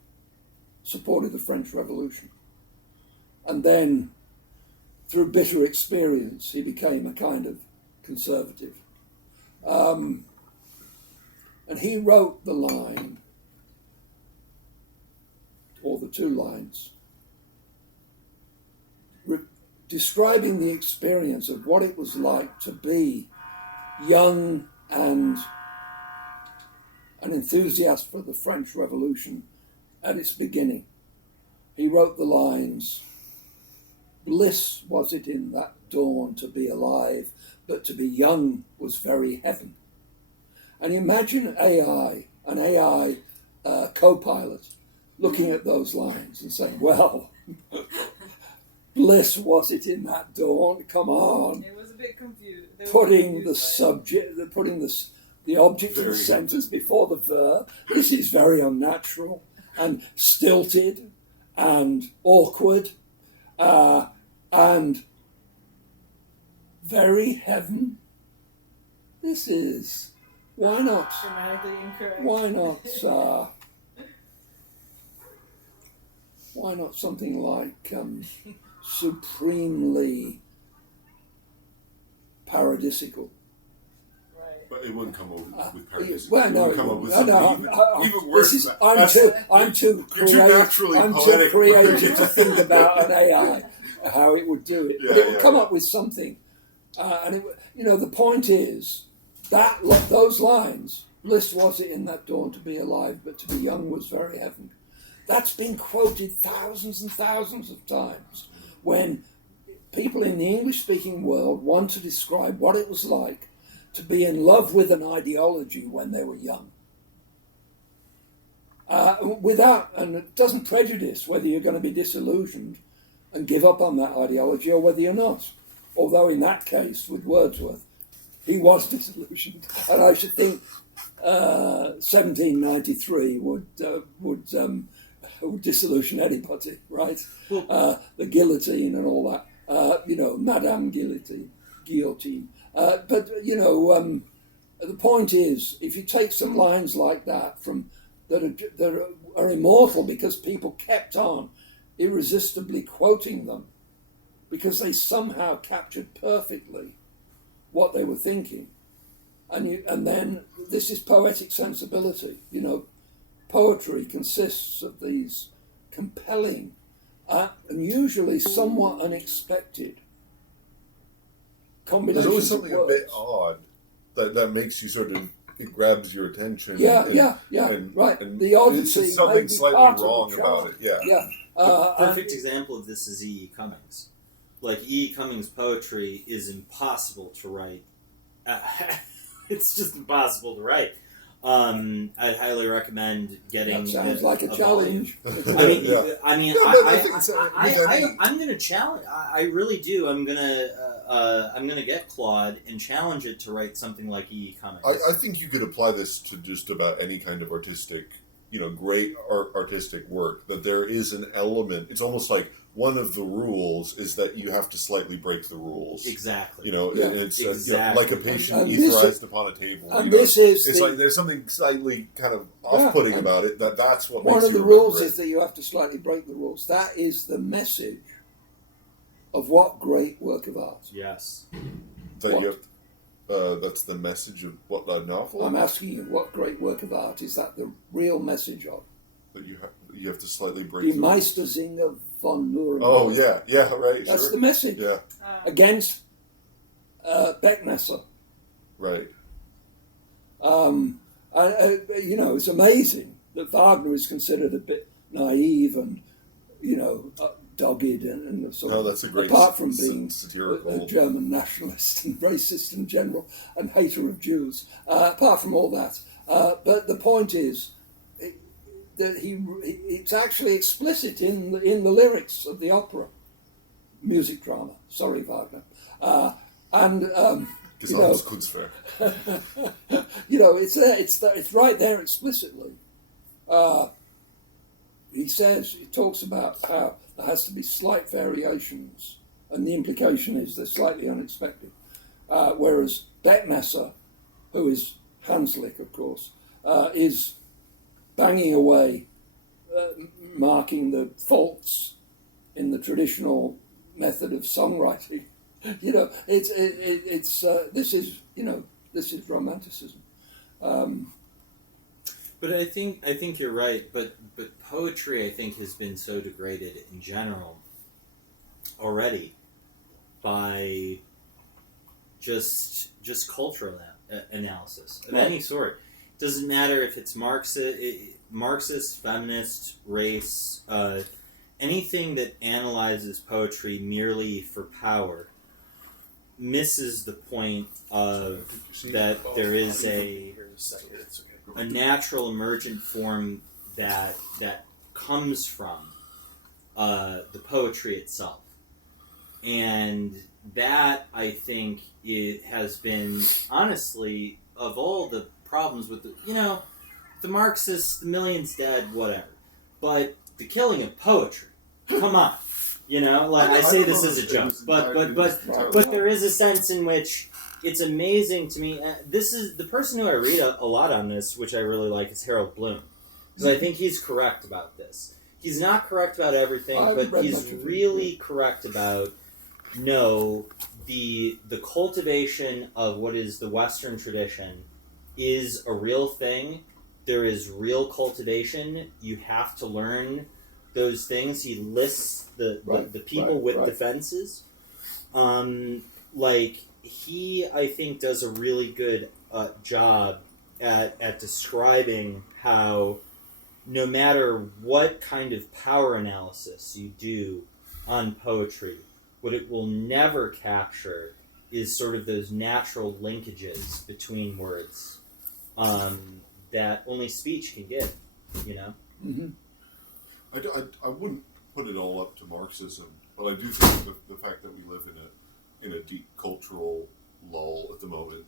supported the French Revolution. And then, through bitter experience, he became a kind of conservative. And he wrote the line, or the two lines, describing the experience of what it was like to be young and an enthusiast for the French Revolution at its beginning. He wrote the lines, "Bliss was it in that dawn to be alive, but to be young was very heaven." And imagine an AI co-pilot, looking at those lines and saying, well, bliss was it in that dawn, come on. It was a bit confused. Putting the subject, putting the object in the sentence before the verb. This is very unnatural and stilted and awkward and very heaven. This is, why not? Grammatically incorrect. Why not something like supremely paradisical? Right. But it wouldn't come over with paradise. Well, no, it would come up with something even worse. I'm too creative to think about an AI, how it would do it. But it would come up with something. And the point is that those lines, bliss was it in that dawn to be alive, but to be young was very heaven. That's been quoted thousands and thousands of times when people in the English-speaking world want to describe what it was like to be in love with an ideology when they were young. And it doesn't prejudice whether you're going to be disillusioned and give up on that ideology or whether you're not. Although in that case, with Wordsworth, he was disillusioned. And I should think 1793 would disillusion anybody, right? The guillotine and all that. Madame Guillotine. But the point is, if you take some lines like that that are immortal because people kept on irresistibly quoting them, because they somehow captured perfectly what they were thinking, and then this is poetic sensibility. Poetry consists of these compelling and usually somewhat unexpected combinations. There's always something of a words. bit odd that makes you sort of, it grabs your attention. Yeah, right. The oddity, It's just something maybe slightly part of the wrong charm. about it. Yeah. Yeah. A perfect example of this is E.E. Cummings. Like, E.E. Cummings' poetry is impossible to write. It's just impossible to write. I'd highly recommend getting. That sounds like a challenge. I'm gonna challenge. I really do. I'm gonna get Claude and challenge it to write something like E.E. Cummings. I think you could apply this to just about any kind of artistic, great artistic work. That there is an element. It's almost like one of the rules is that you have to slightly break the rules. Exactly. And it's exactly. like a patient And etherized upon a table. And this is it's like there's something slightly kind of off-putting about it. That's what one makes of the you rules remember it. is that you have to slightly break the rules. That is the message of what great work of art. Yes. That you have, that's the message of what a novel. I'm asking you, what great work of art is that the real message of? That you have to slightly break. Die the rules. Meistersinger von Nuremberg. Oh yeah, right. That's sure. the message. Yeah, Against Beckmesser. right. It's amazing that Wagner is considered a bit naive and, dogged and sort of, That's a great. apart from being satirical. a German nationalist and racist in general and hater of Jews. Apart from all that, but the point is that it's actually explicit in the lyrics of the opera, music drama. Sorry, Wagner, Gesamtkunstwerk. It's there. It's right there explicitly. He talks about how there has to be slight variations, and the implication is they're slightly unexpected. Whereas Beckmesser, who is Hanslick, of course, is banging away, marking the faults in the traditional method of songwriting. This is romanticism. But I think you're right. But poetry, I think, has been so degraded in general already by just cultural analysis of any sort. Doesn't matter if it's Marxist, feminist, race, anything that analyzes poetry merely for power misses the point of that there is a natural emergent form that comes from the poetry itself. And that, I think, it has been, honestly, of all the problems with the Marxists, the millions dead, whatever. But the killing of poetry, come on. I say this as a joke, but there is a sense in which it's amazing to me. This is the person who I read a lot on this, which I really like, is Harold Bloom, because I think he's correct about this. He's not correct about everything, but he's really correct about the cultivation of what is the Western tradition is a real thing. There is real cultivation. You have to learn those things. He lists the people with defenses. He, I think, does a really good job at describing how no matter what kind of power analysis you do on poetry, what it will never capture is sort of those natural linkages between words that only speech can give, Mm-hmm. I wouldn't put it all up to Marxism, but I do think the fact that we live in a deep cultural lull at the moment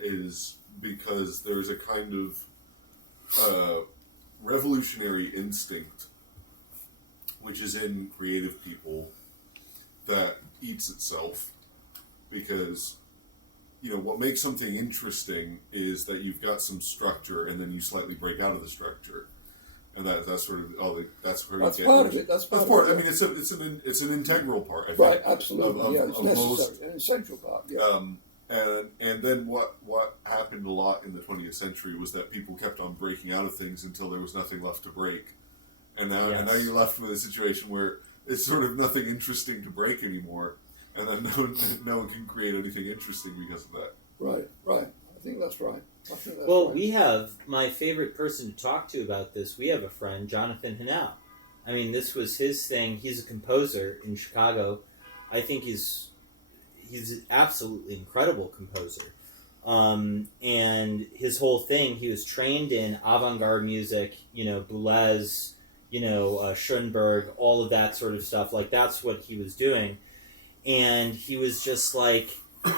is because there's a kind of revolutionary instinct which is in creative people that eats itself because what makes something interesting is that you've got some structure and then you slightly break out of the structure, and that's sort of that's where That's you part get, of it. That's part part. of it. I mean, it's an integral part. I think, Right, absolutely. of It's most, necessary, an essential part. Yeah. and then what happened a lot in the 20th century was that people kept on breaking out of things until there was nothing left to break, and now you're left with a situation where it's sort of nothing interesting to break anymore, and then no one can create anything interesting because of that. Right. I think that's right. Well, we have my favorite person to talk to about this. We have a friend, Jonathan Hanau. I mean, this was his thing. He's a composer in Chicago. I think he's an absolutely incredible composer. And his whole thing, he was trained in avant-garde music, Boulez, Schoenberg, all of that sort of stuff. Like, that's what he was doing. And he was just like,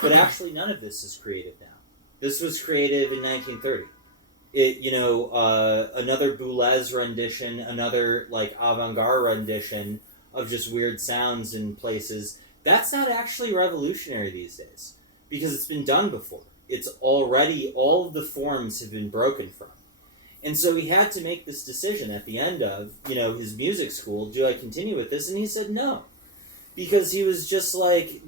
but actually none of this is creative now. This was creative in 1930. Another Boulez rendition, another, like, avant-garde rendition of just weird sounds in places. That's not actually revolutionary these days, because it's been done before. It's already, all of the forms have been broken from. And so he had to make this decision at the end of, his music school. Do I continue with this? And he said no. Because he was just like,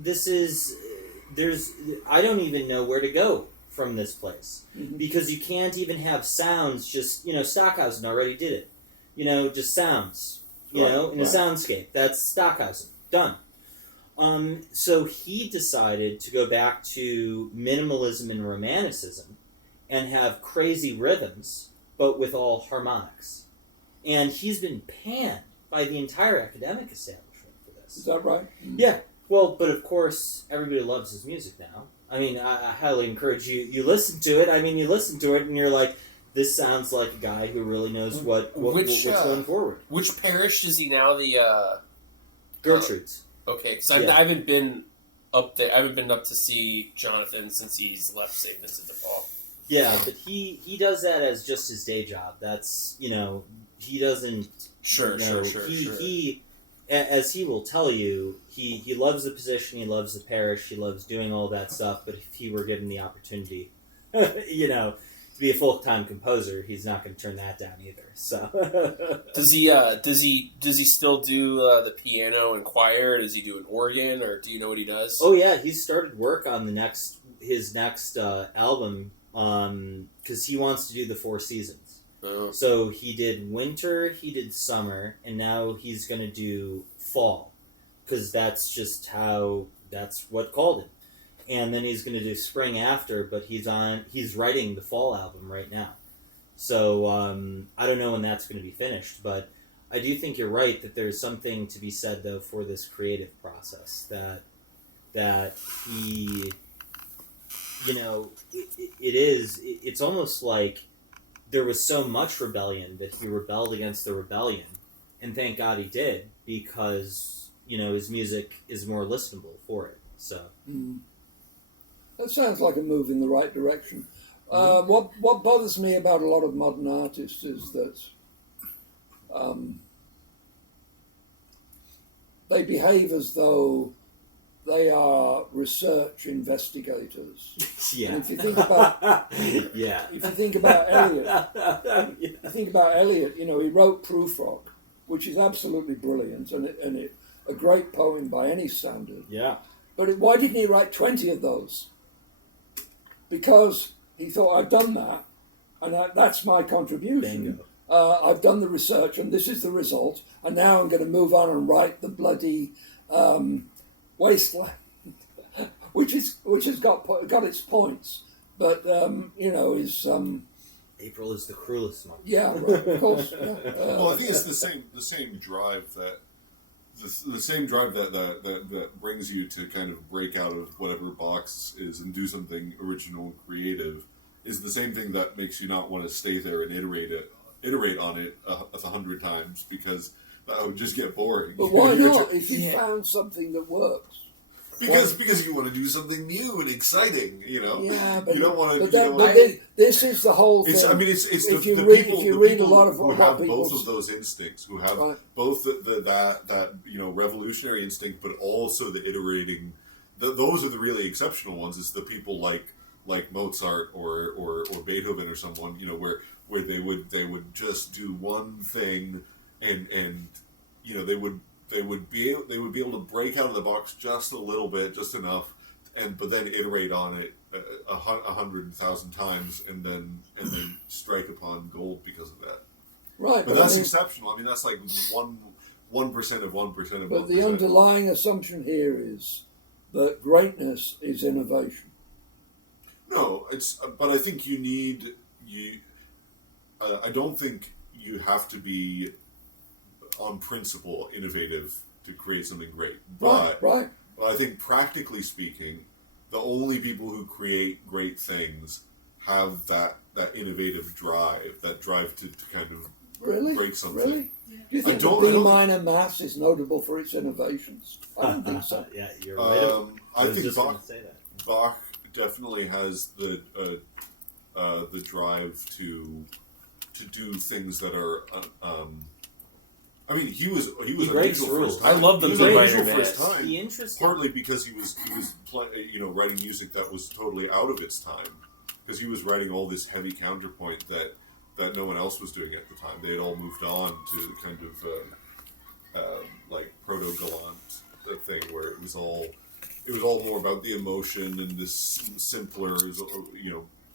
I don't even know where to go from this place. Mm-hmm. Because you can't even have sounds just, Stockhausen already did it. Just sounds, in a soundscape. That's Stockhausen. Done. So he decided to go back to minimalism and romanticism and have crazy rhythms, but with all harmonics. And he's been panned by the entire academic establishment for this. Is that right? Yeah. Well, but of course, everybody loves his music now. I mean, I highly encourage you listen to it. I mean, you listen to it and you're like, this sounds like a guy who really knows what's going forward. Which parish is he now? The Gertrude's. Okay, because I haven't been up there. I haven't been up to see Jonathan since he's left St. Vincent de Paul. Yeah, but he does that as just his day job. That's he doesn't. Sure. He, as he will tell you, he loves the position. He loves the parish. He loves doing all that stuff. But if he were given the opportunity, to be a full-time composer, he's not going to turn that down either. So does he still do the piano and choir? Or does he do an organ, or do you know what he does? Oh yeah, he started work on his next album because he wants to do the 4 seasons. Oh. So he did winter, he did summer, and now he's going to do fall because that's what called him. And then he's going to do spring after, but he's writing the fall album right now. So I don't know when that's going to be finished, but I do think you're right that there's something to be said though for this creative process that he, it's almost like there was so much rebellion that he rebelled against the rebellion, and thank God he did, because his music is more listenable for it. So. That sounds like a move in the right direction. What bothers me about a lot of modern artists is that they behave as though they are research investigators. Yeah. And if you think about Eliot, he wrote Prufrock, which is absolutely brilliant and a great poem by any standard. Yeah. But why didn't he write 20 of those? Because he thought, I've done that, and that's my contribution. I've done the research, and this is the result, and now I'm going to move on and write the bloody Wasteland, which has got its points, but is April is the cruelest month. Yeah, right, of course. Yeah. Well, I think it's the same drive that. The same drive that brings you to kind of break out of whatever box is and do something original and creative is the same thing that makes you not want to stay there and iterate on it 100 times, because that would just get boring. But why not? If you found something that works. Because you want to do something new and exciting, Yeah, but you don't want to. Then this is the whole thing. It's if the you people read a lot of who what have people both of those instincts, who have right. both that revolutionary instinct, but also the iterating, those are the really exceptional ones. It's the people like Mozart or Beethoven or someone, you know, where they would just do one thing, and you know, they would be able to break out of the box just a little bit, just enough, but then iterate on it 100,000 times, and then strike upon gold because of that. Right, But that's exceptional. I mean, that's like 1% of 1% of 1%. But the underlying assumption here is that greatness is innovation. No, but I think I don't think you have to be on principle innovative to create something great. But Right. I think practically speaking, the only people who create great things have that innovative drive, to kind of Really? break something. Really? Do you think I the don't- B minor mass is notable for its innovations? I don't think so. Yeah, you're right. I was think just gonna say that. Bach definitely has the drive to do things that are. I mean, he was He unusual breaks for his rules. time. I love the He was B minor unusual for his mass. time. The interesting. Partly because he was writing music that was totally out of its time, because he was writing all this heavy counterpoint that no one else was doing at the time. They had all moved on to kind of like proto-galant thing, where it was all more about the emotion and this simpler,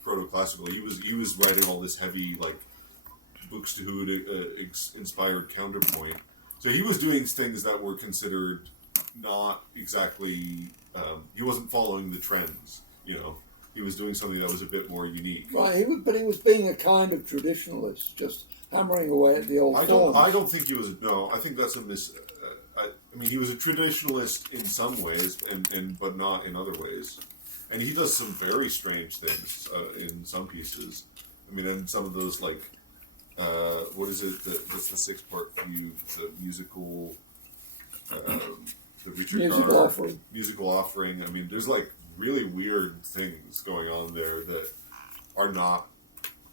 proto-classical. He was writing all this heavy, like, Buxtehude inspired counterpoint. So he was doing things that were considered not exactly. He wasn't following the trends. You know, he was doing something that was a bit more unique. Right, but he was being a kind of traditionalist, just hammering away at the old forms. I don't think he was. No, I think that's a miss. I mean, he was a traditionalist in some ways, but not in other ways. And he does some very strange things in some pieces. I mean, and some of those, like, what is it? That's the 6-part fugue, the musical, the Richard Musical Gere offering. musical offering. I mean, there's like really weird things going on there that are not.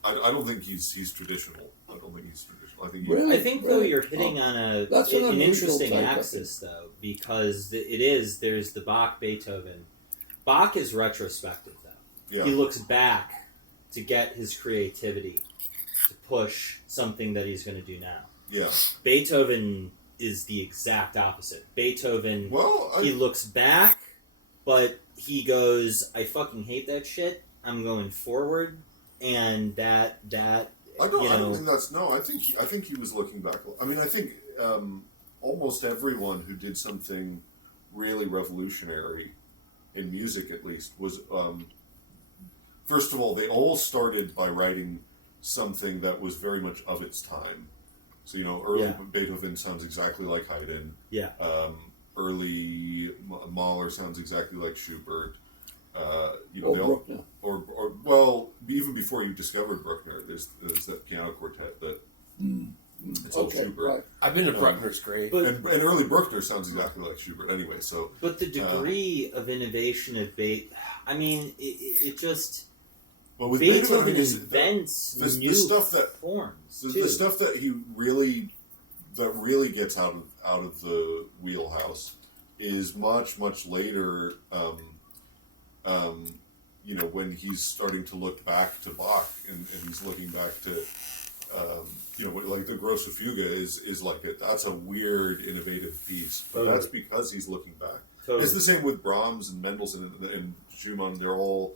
I don't think he's traditional. I don't think he's traditional. I think Really? I think though you're hitting on That's an an unusual interesting take, I axis though, because there's the Bach Beethoven. Bach is retrospective though. yeah. He looks back to get his creativity to push something that he's going to do now. Yeah. Beethoven is the exact opposite. Beethoven, Well, he looks back, but he goes, "I fucking hate that shit. I'm going forward," and that. I don't think that's no. I think he was looking back. I mean, I think almost everyone who did something really revolutionary in music, at least, was first of all, they all started by writing something that was very much of its time. So, you know, early Beethoven sounds exactly like Haydn. Yeah. Early Mahler sounds exactly like Schubert. You know, Or they all, Bruckner. or well, even before you discovered Bruckner, there's that piano quartet that it's all Schubert. Right. I've been to Bruckner's grave. But And early Bruckner sounds exactly like Schubert anyway. So, but the degree of innovation of I mean, it just but with Beethoven I mean, invents the new stuff that forms the too. stuff that he really gets out of the wheelhouse is much later. You know, when he's starting to look back to Bach and he's looking back to, you know, like the Grosse Fuge is like that's a weird, innovative piece. But that's because he's looking back. Totally. It's the same with Brahms and Mendelssohn and Schumann. They all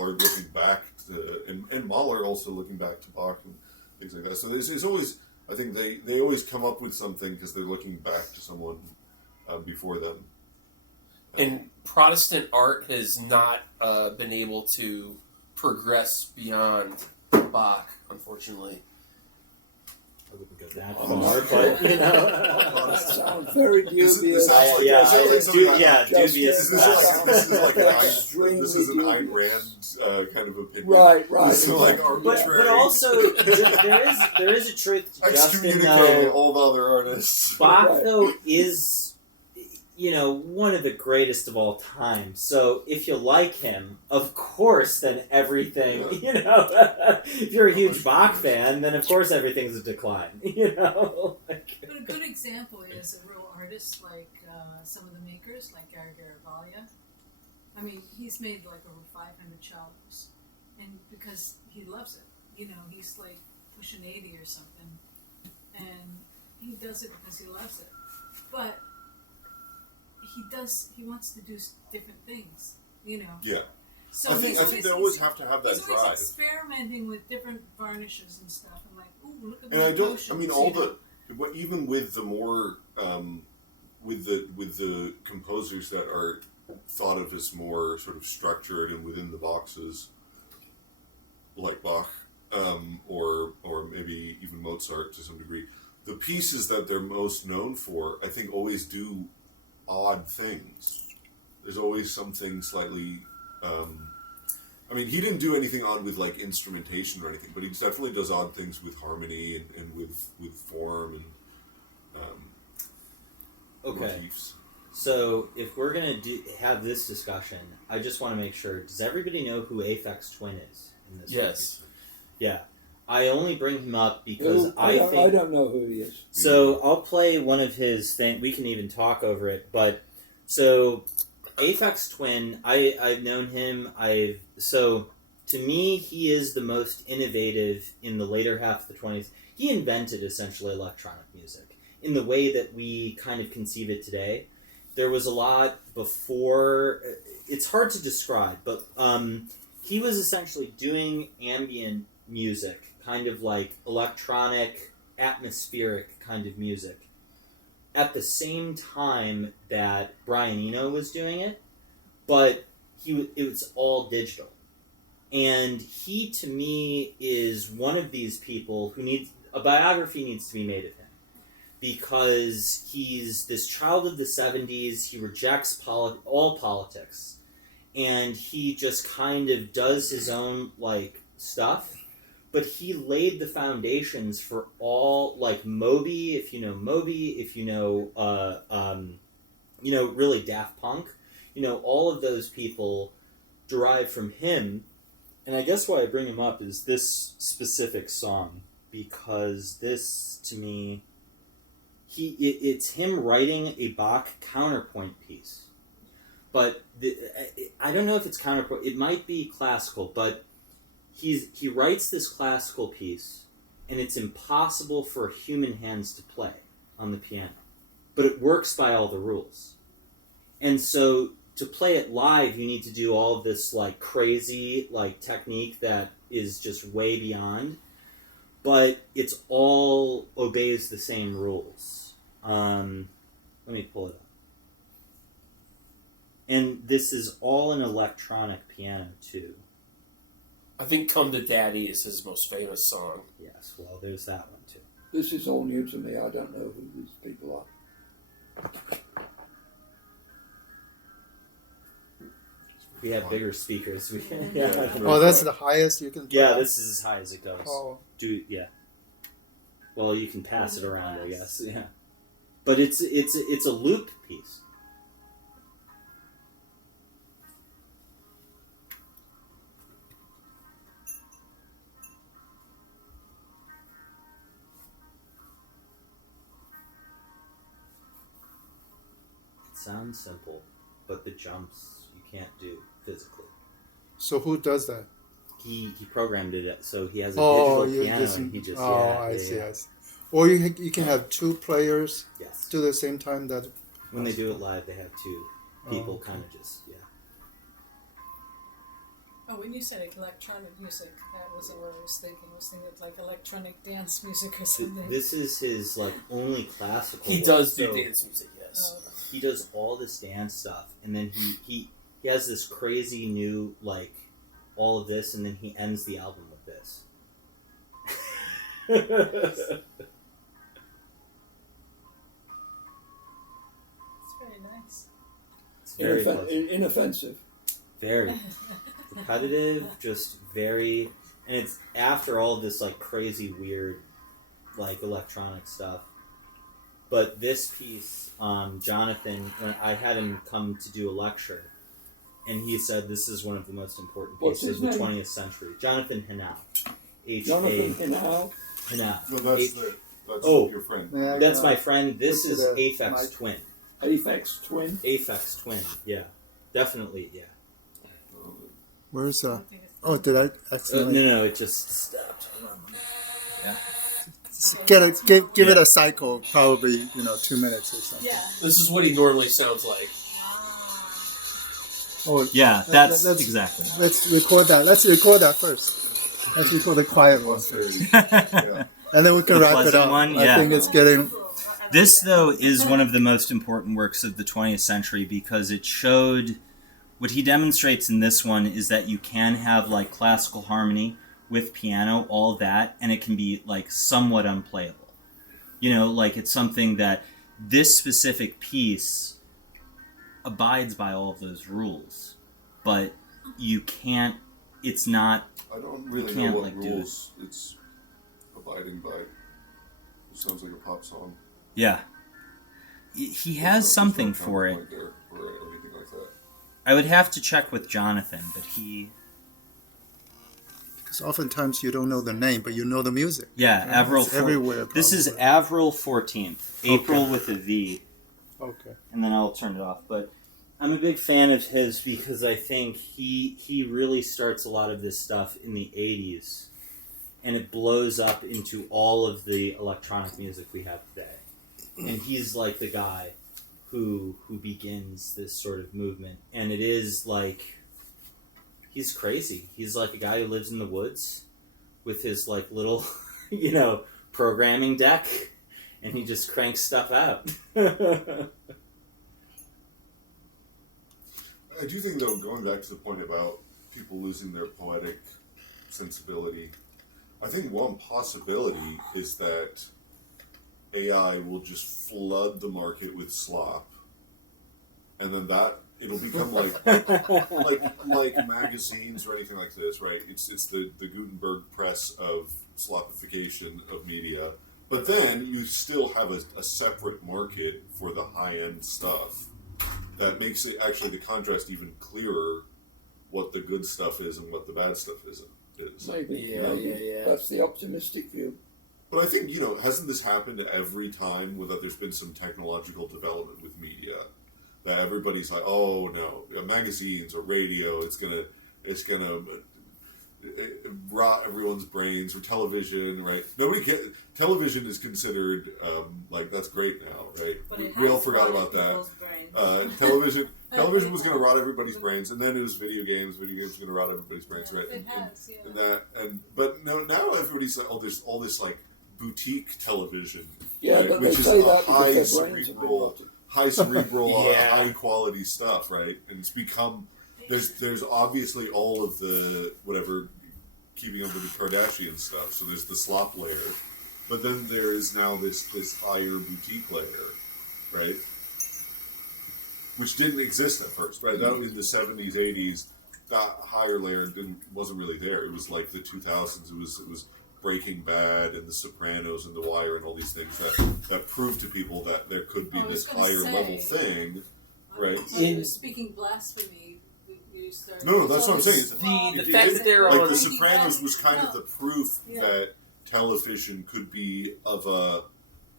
are looking back to, and Mahler also looking back to Bach and things like that. So it's always, I think they always come up with something because they're looking back to someone before them. And Protestant art has not been able to progress beyond Bach, unfortunately. I wouldn't go that far, but you know. That sounds very dubious. This sounds like- Yeah, this sounds like something dubious. This is an Ayn Rand kind of opinion. Right. This is like But arbitrary. also, there is a truth to Justin, Excommunicating though. all the other artists. Bach, Right. though, is, you know, one of the greatest of all time. So if you like him, of course, then everything, you know, if you're a huge Bach fan, then of course everything's a decline, you know. But a good example is a real artist like some of the makers, like Gary Garibaldi. I mean, he's made like over 500 cellos, and because he loves it, you know, he's like pushing 80 or something, and he does it because he loves it. But he wants to do different things, you know. Yeah. So I think they always have to have that he's always drive. experimenting with different varnishes and stuff. I'm like, ooh, look at And the I don't. I potions, mean, all you know? but even with the more with the composers that are thought of as more sort of structured and within the boxes, like Bach, or maybe even Mozart to some degree, the pieces that they're most known for, I think, always do odd things. There's always something slightly. I mean, he didn't do anything odd with like instrumentation or anything, but he definitely does odd things with harmony and with form and motifs. So if we're gonna have this discussion, I just want to make sure. Does everybody know who Aphex Twin is in this? Yes. Yeah. I only bring him up because I don't know who he is. So I'll play one of his things. We can even talk over it. But so Aphex Twin, I've known him. So to me, he is the most innovative in the later half of the 20s. He invented essentially electronic music in the way that we kind of conceive it today. There was a lot before. It's hard to describe, but he was essentially doing ambient music, kind of like electronic, atmospheric kind of music, at the same time that Brian Eno was doing it, but it was all digital. And he, to me, is one of these people who a biography needs to be made of him, because he's this child of the 70s, he rejects all politics, and he just kind of does his own, like, stuff. But he laid the foundations for all, like Moby, if you know Moby, if you know, really Daft Punk, all of those people derive from him. And I guess why I bring him up is this specific song, because this, to me, it's him writing a Bach counterpoint piece. But I don't know if it's counterpoint. It might be classical, but he writes this classical piece, and it's impossible for human hands to play on the piano. But it works by all the rules. And so to play it live, you need to do all of this like crazy like technique that is just way beyond. But it's all obeys the same rules. Let me pull it up. And this is all an electronic piano too. I think "Come to Daddy" is his most famous song. Yes, well, there's that one too. This is all new to me. I don't know who these people are. We have bigger speakers. Oh, that's the highest you can play? Yeah, this is as high as it goes. Oh. Well, you can pass it around, I guess. Yeah, but it's a loop piece. It sounds simple, but the jumps you can't do physically. So who does that? He programmed it, so he has a digital piano, and he just I see. Or you can have two players do the same time. That when they do it live, they have two people kind of just Oh, when you said electronic music, that wasn't what I was thinking. I was thinking of like electronic dance music or something. This is his like only classical. He does do dance music, yes. He does all this dance stuff, and then he has this crazy new like all of this, and then he ends the album with this. It's very nice. It's very Inoffensive. Very repetitive, just very, and it's after all this like crazy weird like electronic stuff. But this piece, Jonathan, when I had him come to do a lecture, and he said this is one of the most important pieces of the 20th century. Jonathan Hinau. Jonathan Hinau? Hinau. No, that's your friend. That's my friend. This is Aphex Twin. Aphex Twin? Aphex Twin, yeah. Definitely, yeah. Where's I think it's Oh, did I No, accidentally no, it just stopped. give it a cycle? Probably 2 minutes or something. yeah. This is what he normally sounds like. Oh, Yeah, that's exactly. Let's record that. Let's record that first. Let's record the quiet one, Yeah. and then we can The wrap it pleasant up. one, I yeah. think it's getting. This, though, is one of the most important works of the 20th century because it showed what he demonstrates in this one is that you can have like classical harmony with piano, all that, and it can be like somewhat unplayable. Like it's something that this specific piece abides by all of those rules, but you can't. It's not. I don't really can't, know what like, do rules it's abiding by. It sounds like a pop song. Yeah. He has something for it. Or anything like that. I would have to check with Jonathan, but he. Because oftentimes you don't know the name, but you know the music. Yeah, Right? Avril. It's everywhere. This is probably. Avril 14th. April with a V. Okay. And then I'll turn it off. But I'm a big fan of his because I think he really starts a lot of this stuff in the 80s. And it blows up into all of the electronic music we have today. And he's like the guy who begins this sort of movement. And it is like, he's crazy. He's like a guy who lives in the woods with his like little, programming deck. And he just cranks stuff out. I do think, though, going back to the point about people losing their poetic sensibility, I think one possibility is that AI will just flood the market with slop, and then it'll become like magazines or anything like this, right? It's the Gutenberg press of slopification of media, but then you still have a separate market for the high-end stuff that makes it actually the contrast even clearer what the good stuff is and what the bad stuff isn't. Maybe. Yeah. That's the optimistic view. But I think, hasn't this happened every time that there's been some technological development with media? That everybody's like, oh no, magazines or radio, it's gonna rot everyone's brains, or television, right? Television is considered, that's great now, right? We all forgot about that. Television was going to rot everybody's brains, and then it was video games. Video games were going to rot everybody's brains, right? It has, yeah. But no, now everybody's like, there's all this like boutique television, Yeah, right? but Which they is say a that because their brains have been rotted. high cerebral, Yeah. high quality stuff, right? And it's become there's obviously all of the whatever keeping up with the Kardashian stuff. So there's the slop layer, but then there is now this higher boutique layer, right? Which didn't exist at first, right? That in the 70s, 80s, that higher layer wasn't really there. It was like the 2000s. It was Breaking Bad and The Sopranos and The Wire and all these things that proved to people that there could be I was this gonna higher say, level thing, right? You're speaking blasphemy. You start. No, that's what I'm saying. The fact that they're like on The Sopranos was kind of the proof Yeah. that television could be of a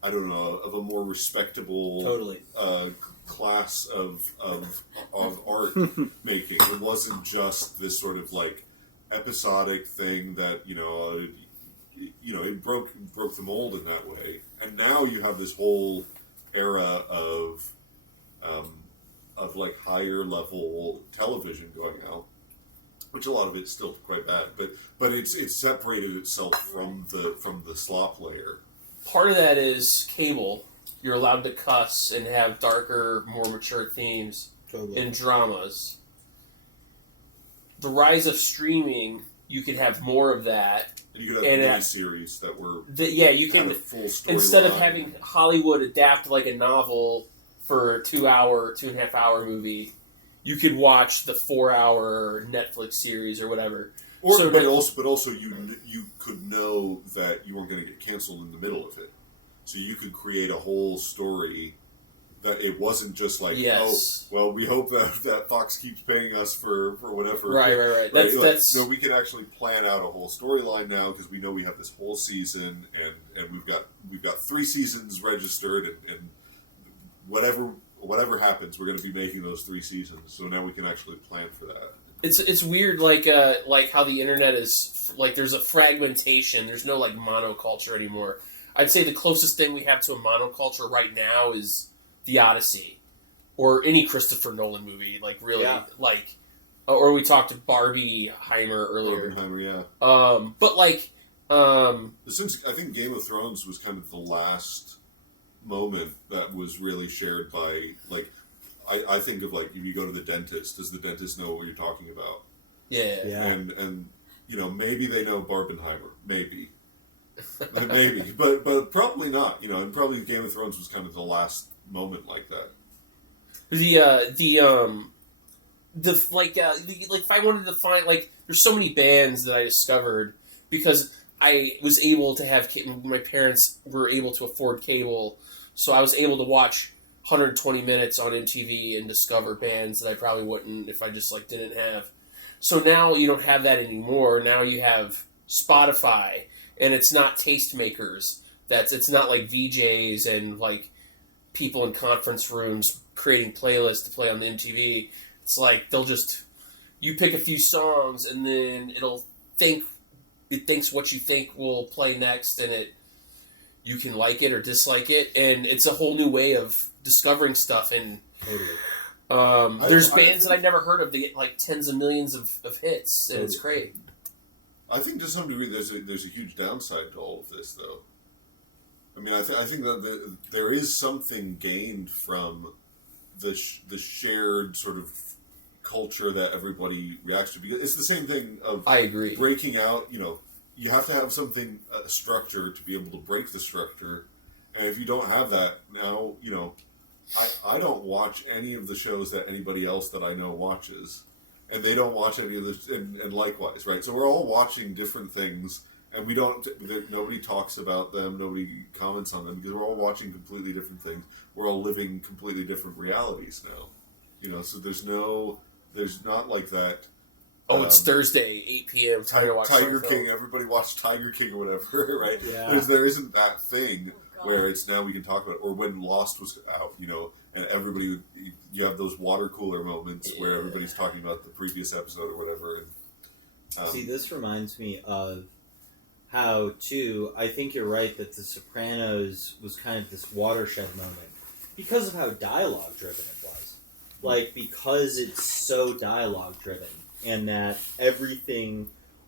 more respectable Totally. Class of art making. It wasn't just this sort of like episodic thing that it broke the mold in that way. And now you have this whole era of like higher level television going out, which a lot of it's still quite bad, but it's separated itself from the slop layer. Part of that is cable. You're allowed to cuss and have darker, more mature themes in dramas. The rise of streaming, you could have more of that. You could have mini series that were you can kind of full story instead of line. having Hollywood adapt like a novel for a 2.5 hour movie, you could watch the 4-hour Netflix series or whatever. But also you could know that you weren't going to get canceled in the middle of it, so you could create a whole story that it wasn't just like, yes. oh, well, we hope that Fox keeps paying us for whatever. Right. No, we can actually plan out a whole storyline now because we know we have this whole season, and we've got 3 seasons registered, and whatever happens, we're going to be making those 3 seasons. So now we can actually plan for that. It's weird, like how the internet is, like, there's a fragmentation. There's no, like, monoculture anymore. I'd say the closest thing we have to a monoculture right now is The Odyssey, or any Christopher Nolan movie, like, really, like, or we talked to Barbieheimer earlier. Barbenheimer, yeah. But, like, since I think Game of Thrones was kind of the last moment that was really shared by, like, I think of, like, if you go to the dentist, does the dentist know what you're talking about? Yeah. And you know, maybe they know Barbenheimer, maybe, but probably not. You know, and probably Game of Thrones was kind of the last moment like that. If I wanted to find, like, there's so many bands that I discovered because I was able to have my parents were able to afford cable, so I was able to watch 120 minutes on MTV and discover bands that I probably wouldn't if I just, like, didn't have. So now you don't have that anymore. Now you have Spotify, and it's not tastemakers. It's not like VJs and, like, people in conference rooms creating playlists to play on the MTV. It's like you pick a few songs, and then it thinks what you think will play next, and you can like it or dislike it, and it's a whole new way of discovering stuff. And there's bands that I never heard of that get, like, tens of millions of hits, and it's great. I think to some degree there's a huge downside to all of this, though. I mean, I think that there is something gained from the shared sort of culture that everybody reacts to, because it's the same thing of I agree. Breaking out. You know, you have to have something, a structure, to be able to break the structure, and if you don't have that now, you know, I don't watch any of the shows that anybody else that I know watches, and they don't watch any of the, and likewise, right? So we're all watching different things, and nobody talks about them, nobody comments on them, because we're all watching completely different things. We're all living completely different realities now, you know. So there's not like that. Oh, it's Thursday, 8 p.m. Time to watch Tiger King. Everybody watched Tiger King or whatever, right? Yeah. There isn't that thing where it's now we can talk about it. Or when Lost was out, you know, and you have those water cooler moments where everybody's talking about the previous episode or whatever. And, see, this reminds me of how, too, I think you're right that The Sopranos was kind of this watershed moment because of how dialogue-driven it was. Like, because it's so dialogue-driven, and that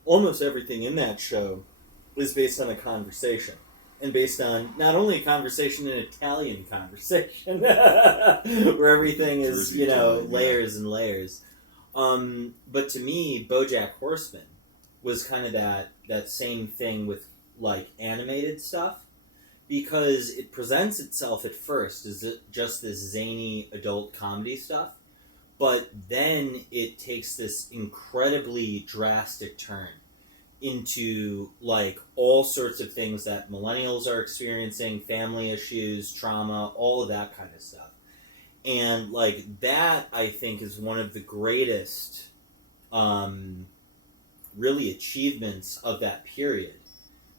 almost everything in that show is based on a conversation. And based on not only a conversation, an Italian conversation, where everything is, you know, layers and layers. But to me, BoJack Horseman was kind of that same thing with, like, animated stuff, because it presents itself at first as just this zany adult comedy stuff, but then it takes this incredibly drastic turn into, like, all sorts of things that millennials are experiencing, family issues, trauma, all of that kind of stuff. And, like, that, I think, is one of the greatest, really, achievements of that period,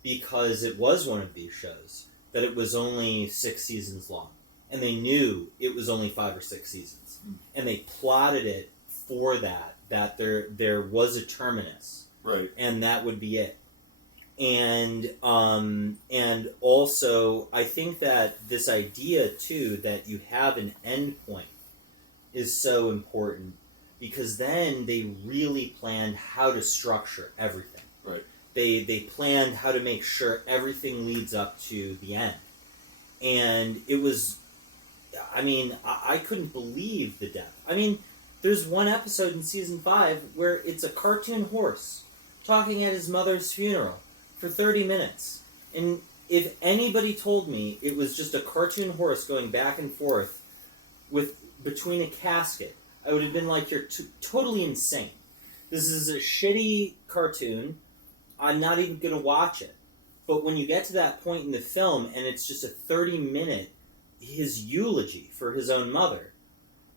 because it was one of these shows that it was only 6 seasons long, and they knew it was only 5 or 6 seasons, and they plotted it for that there was a terminus. right. And that would be it. And also, I think that this idea, too, that you have an end point is so important, because then they really planned how to structure everything. Right. They planned how to make sure everything leads up to the end. And it was, I mean, I couldn't believe the depth. I mean, there's one episode in season 5 where it's a cartoon horse talking at his mother's funeral for 30 minutes. And if anybody told me it was just a cartoon horse going back and forth between a casket, I would have been like, you're totally insane. This is a shitty cartoon. I'm not even going to watch it. But when you get to that point in the film and it's just a 30-minute, his eulogy for his own mother,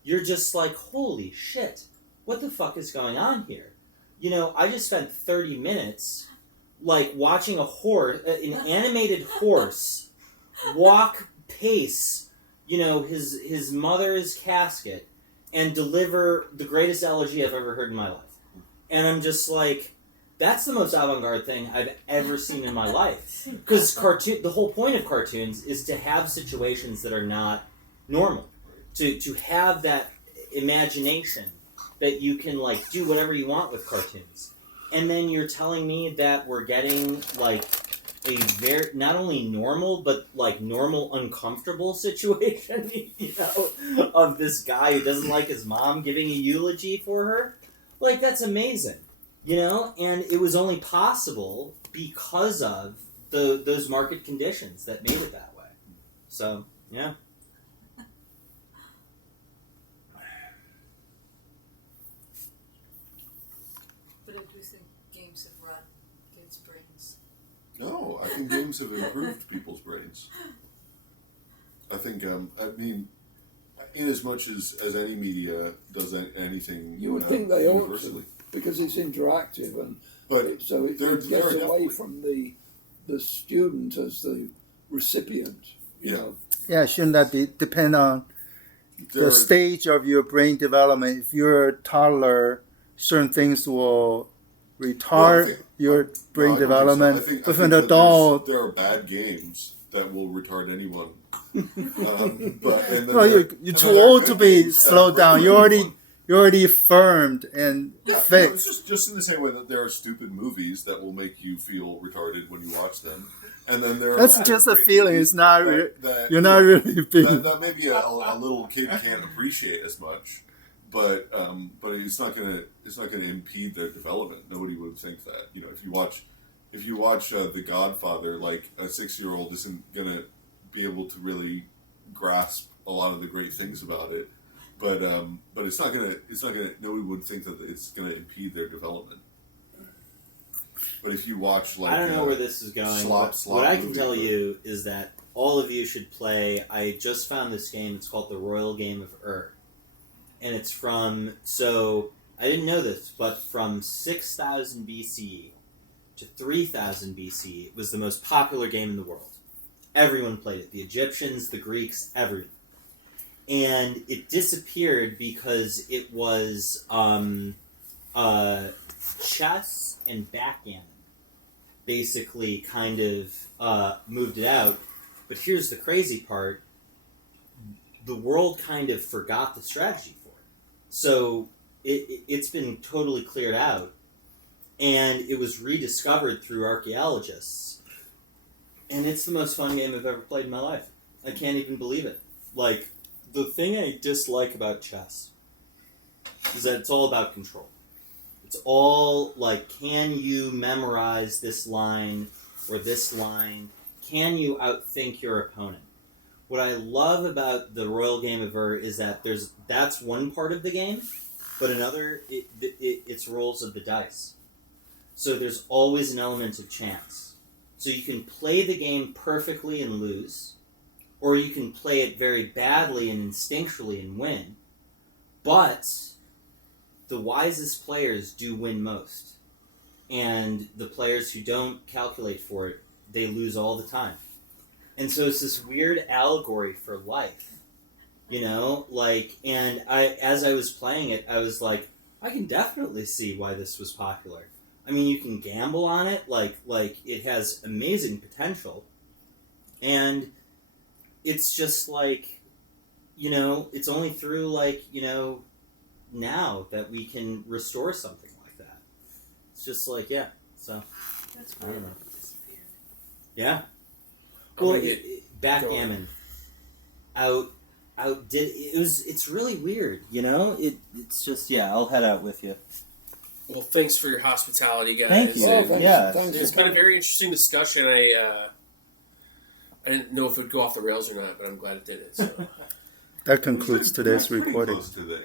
you're just like, holy shit, what the fuck is going on here? You know, I just spent 30 minutes, like, watching a horse, an animated horse, pace, you know, his mother's casket, and deliver the greatest elegy I've ever heard in my life. And I'm just like, that's the most avant-garde thing I've ever seen in my life. Because the whole point of cartoons is to have situations that are not normal. To have that imagination that you can, like, do whatever you want with cartoons. And then you're telling me that we're getting, like, a very, not only normal, but, like, normal uncomfortable situation, you know, of this guy who doesn't like his mom giving a eulogy for her. Like, that's amazing, you know? And it was only possible because of those market conditions that made it that way. So, yeah. But I do think games have rot kids' brains. No, I think games have improved people's brains. I think, I mean, in as much as any media does anything, You would think they ought universally. to, because it's interactive, and But so it gets away from the student as the recipient. You know. Yeah, shouldn't that depend on there the are- stage of your brain development? If you're a toddler, certain things will retard your brain No, I don't think so. development. I think With an that adult, there are bad games that will retard anyone. But and then no, you're and too then there old to could be be slowed great down. ones. You're already firmed and Yeah, no, fixed. it's just in the same way that there are stupid movies that will make you feel retarded when you watch them, and then there That's are just a great feeling. movies It's not. that, You're not really being. that maybe a little kid can't appreciate as much, but it's not gonna impede their development. Nobody would think that. You know, if you watch The Godfather, like a 6-year-old isn't gonna be able to really grasp a lot of the great things about it. But it's not gonna nobody would think that it's gonna impede their development. But if you watch, like, I don't know where this is going. slop What I can movie, tell but- you is that all of you should play. I just found this game. It's called the Royal Game of Ur. And it's from, so I didn't know this, but from 6000 BCE to 3000 BCE, it was the most popular game in the world. Everyone played it. The Egyptians, the Greeks, everyone. And it disappeared because it was chess and backgammon basically kind of moved it out. But here's the crazy part. The world kind of forgot the strategy for it. So it's been totally cleared out. And it was rediscovered through archaeologists. And it's the most fun game I've ever played in my life. I can't even believe it. Like, the thing I dislike about chess is that it's all about control. It's all like, can you memorize this line or this line? Can you outthink your opponent? What I love about the Royal Game of Ur is that that's one part of the game, but another, it's rolls of the dice. So there's always an element of chance. So you can play the game perfectly and lose, or you can play it very badly and instinctually and win. But the wisest players do win most. And the players who don't calculate for it, they lose all the time. And so it's this weird allegory for life. You know? Like, and as I was playing it, I was like, I can definitely see why this was popular. I mean, you can gamble on it, like it has amazing potential. And it's just like, you know, it's only through, like, you know, now that we can restore something like that. It's just like, yeah, so. That's I don't weird. know. It disappeared. Yeah. I'm Well, gonna backgammon outdid it's really weird, you know? It's just, yeah, I'll head out with you. Well, thanks for your hospitality, guys. Thank you. Well, thanks, Yeah. thanks It's for been a coming. very interesting discussion. I didn't know if it would go off the rails or not, but I'm glad it did it. So. That concludes today's Pretty recording. close to the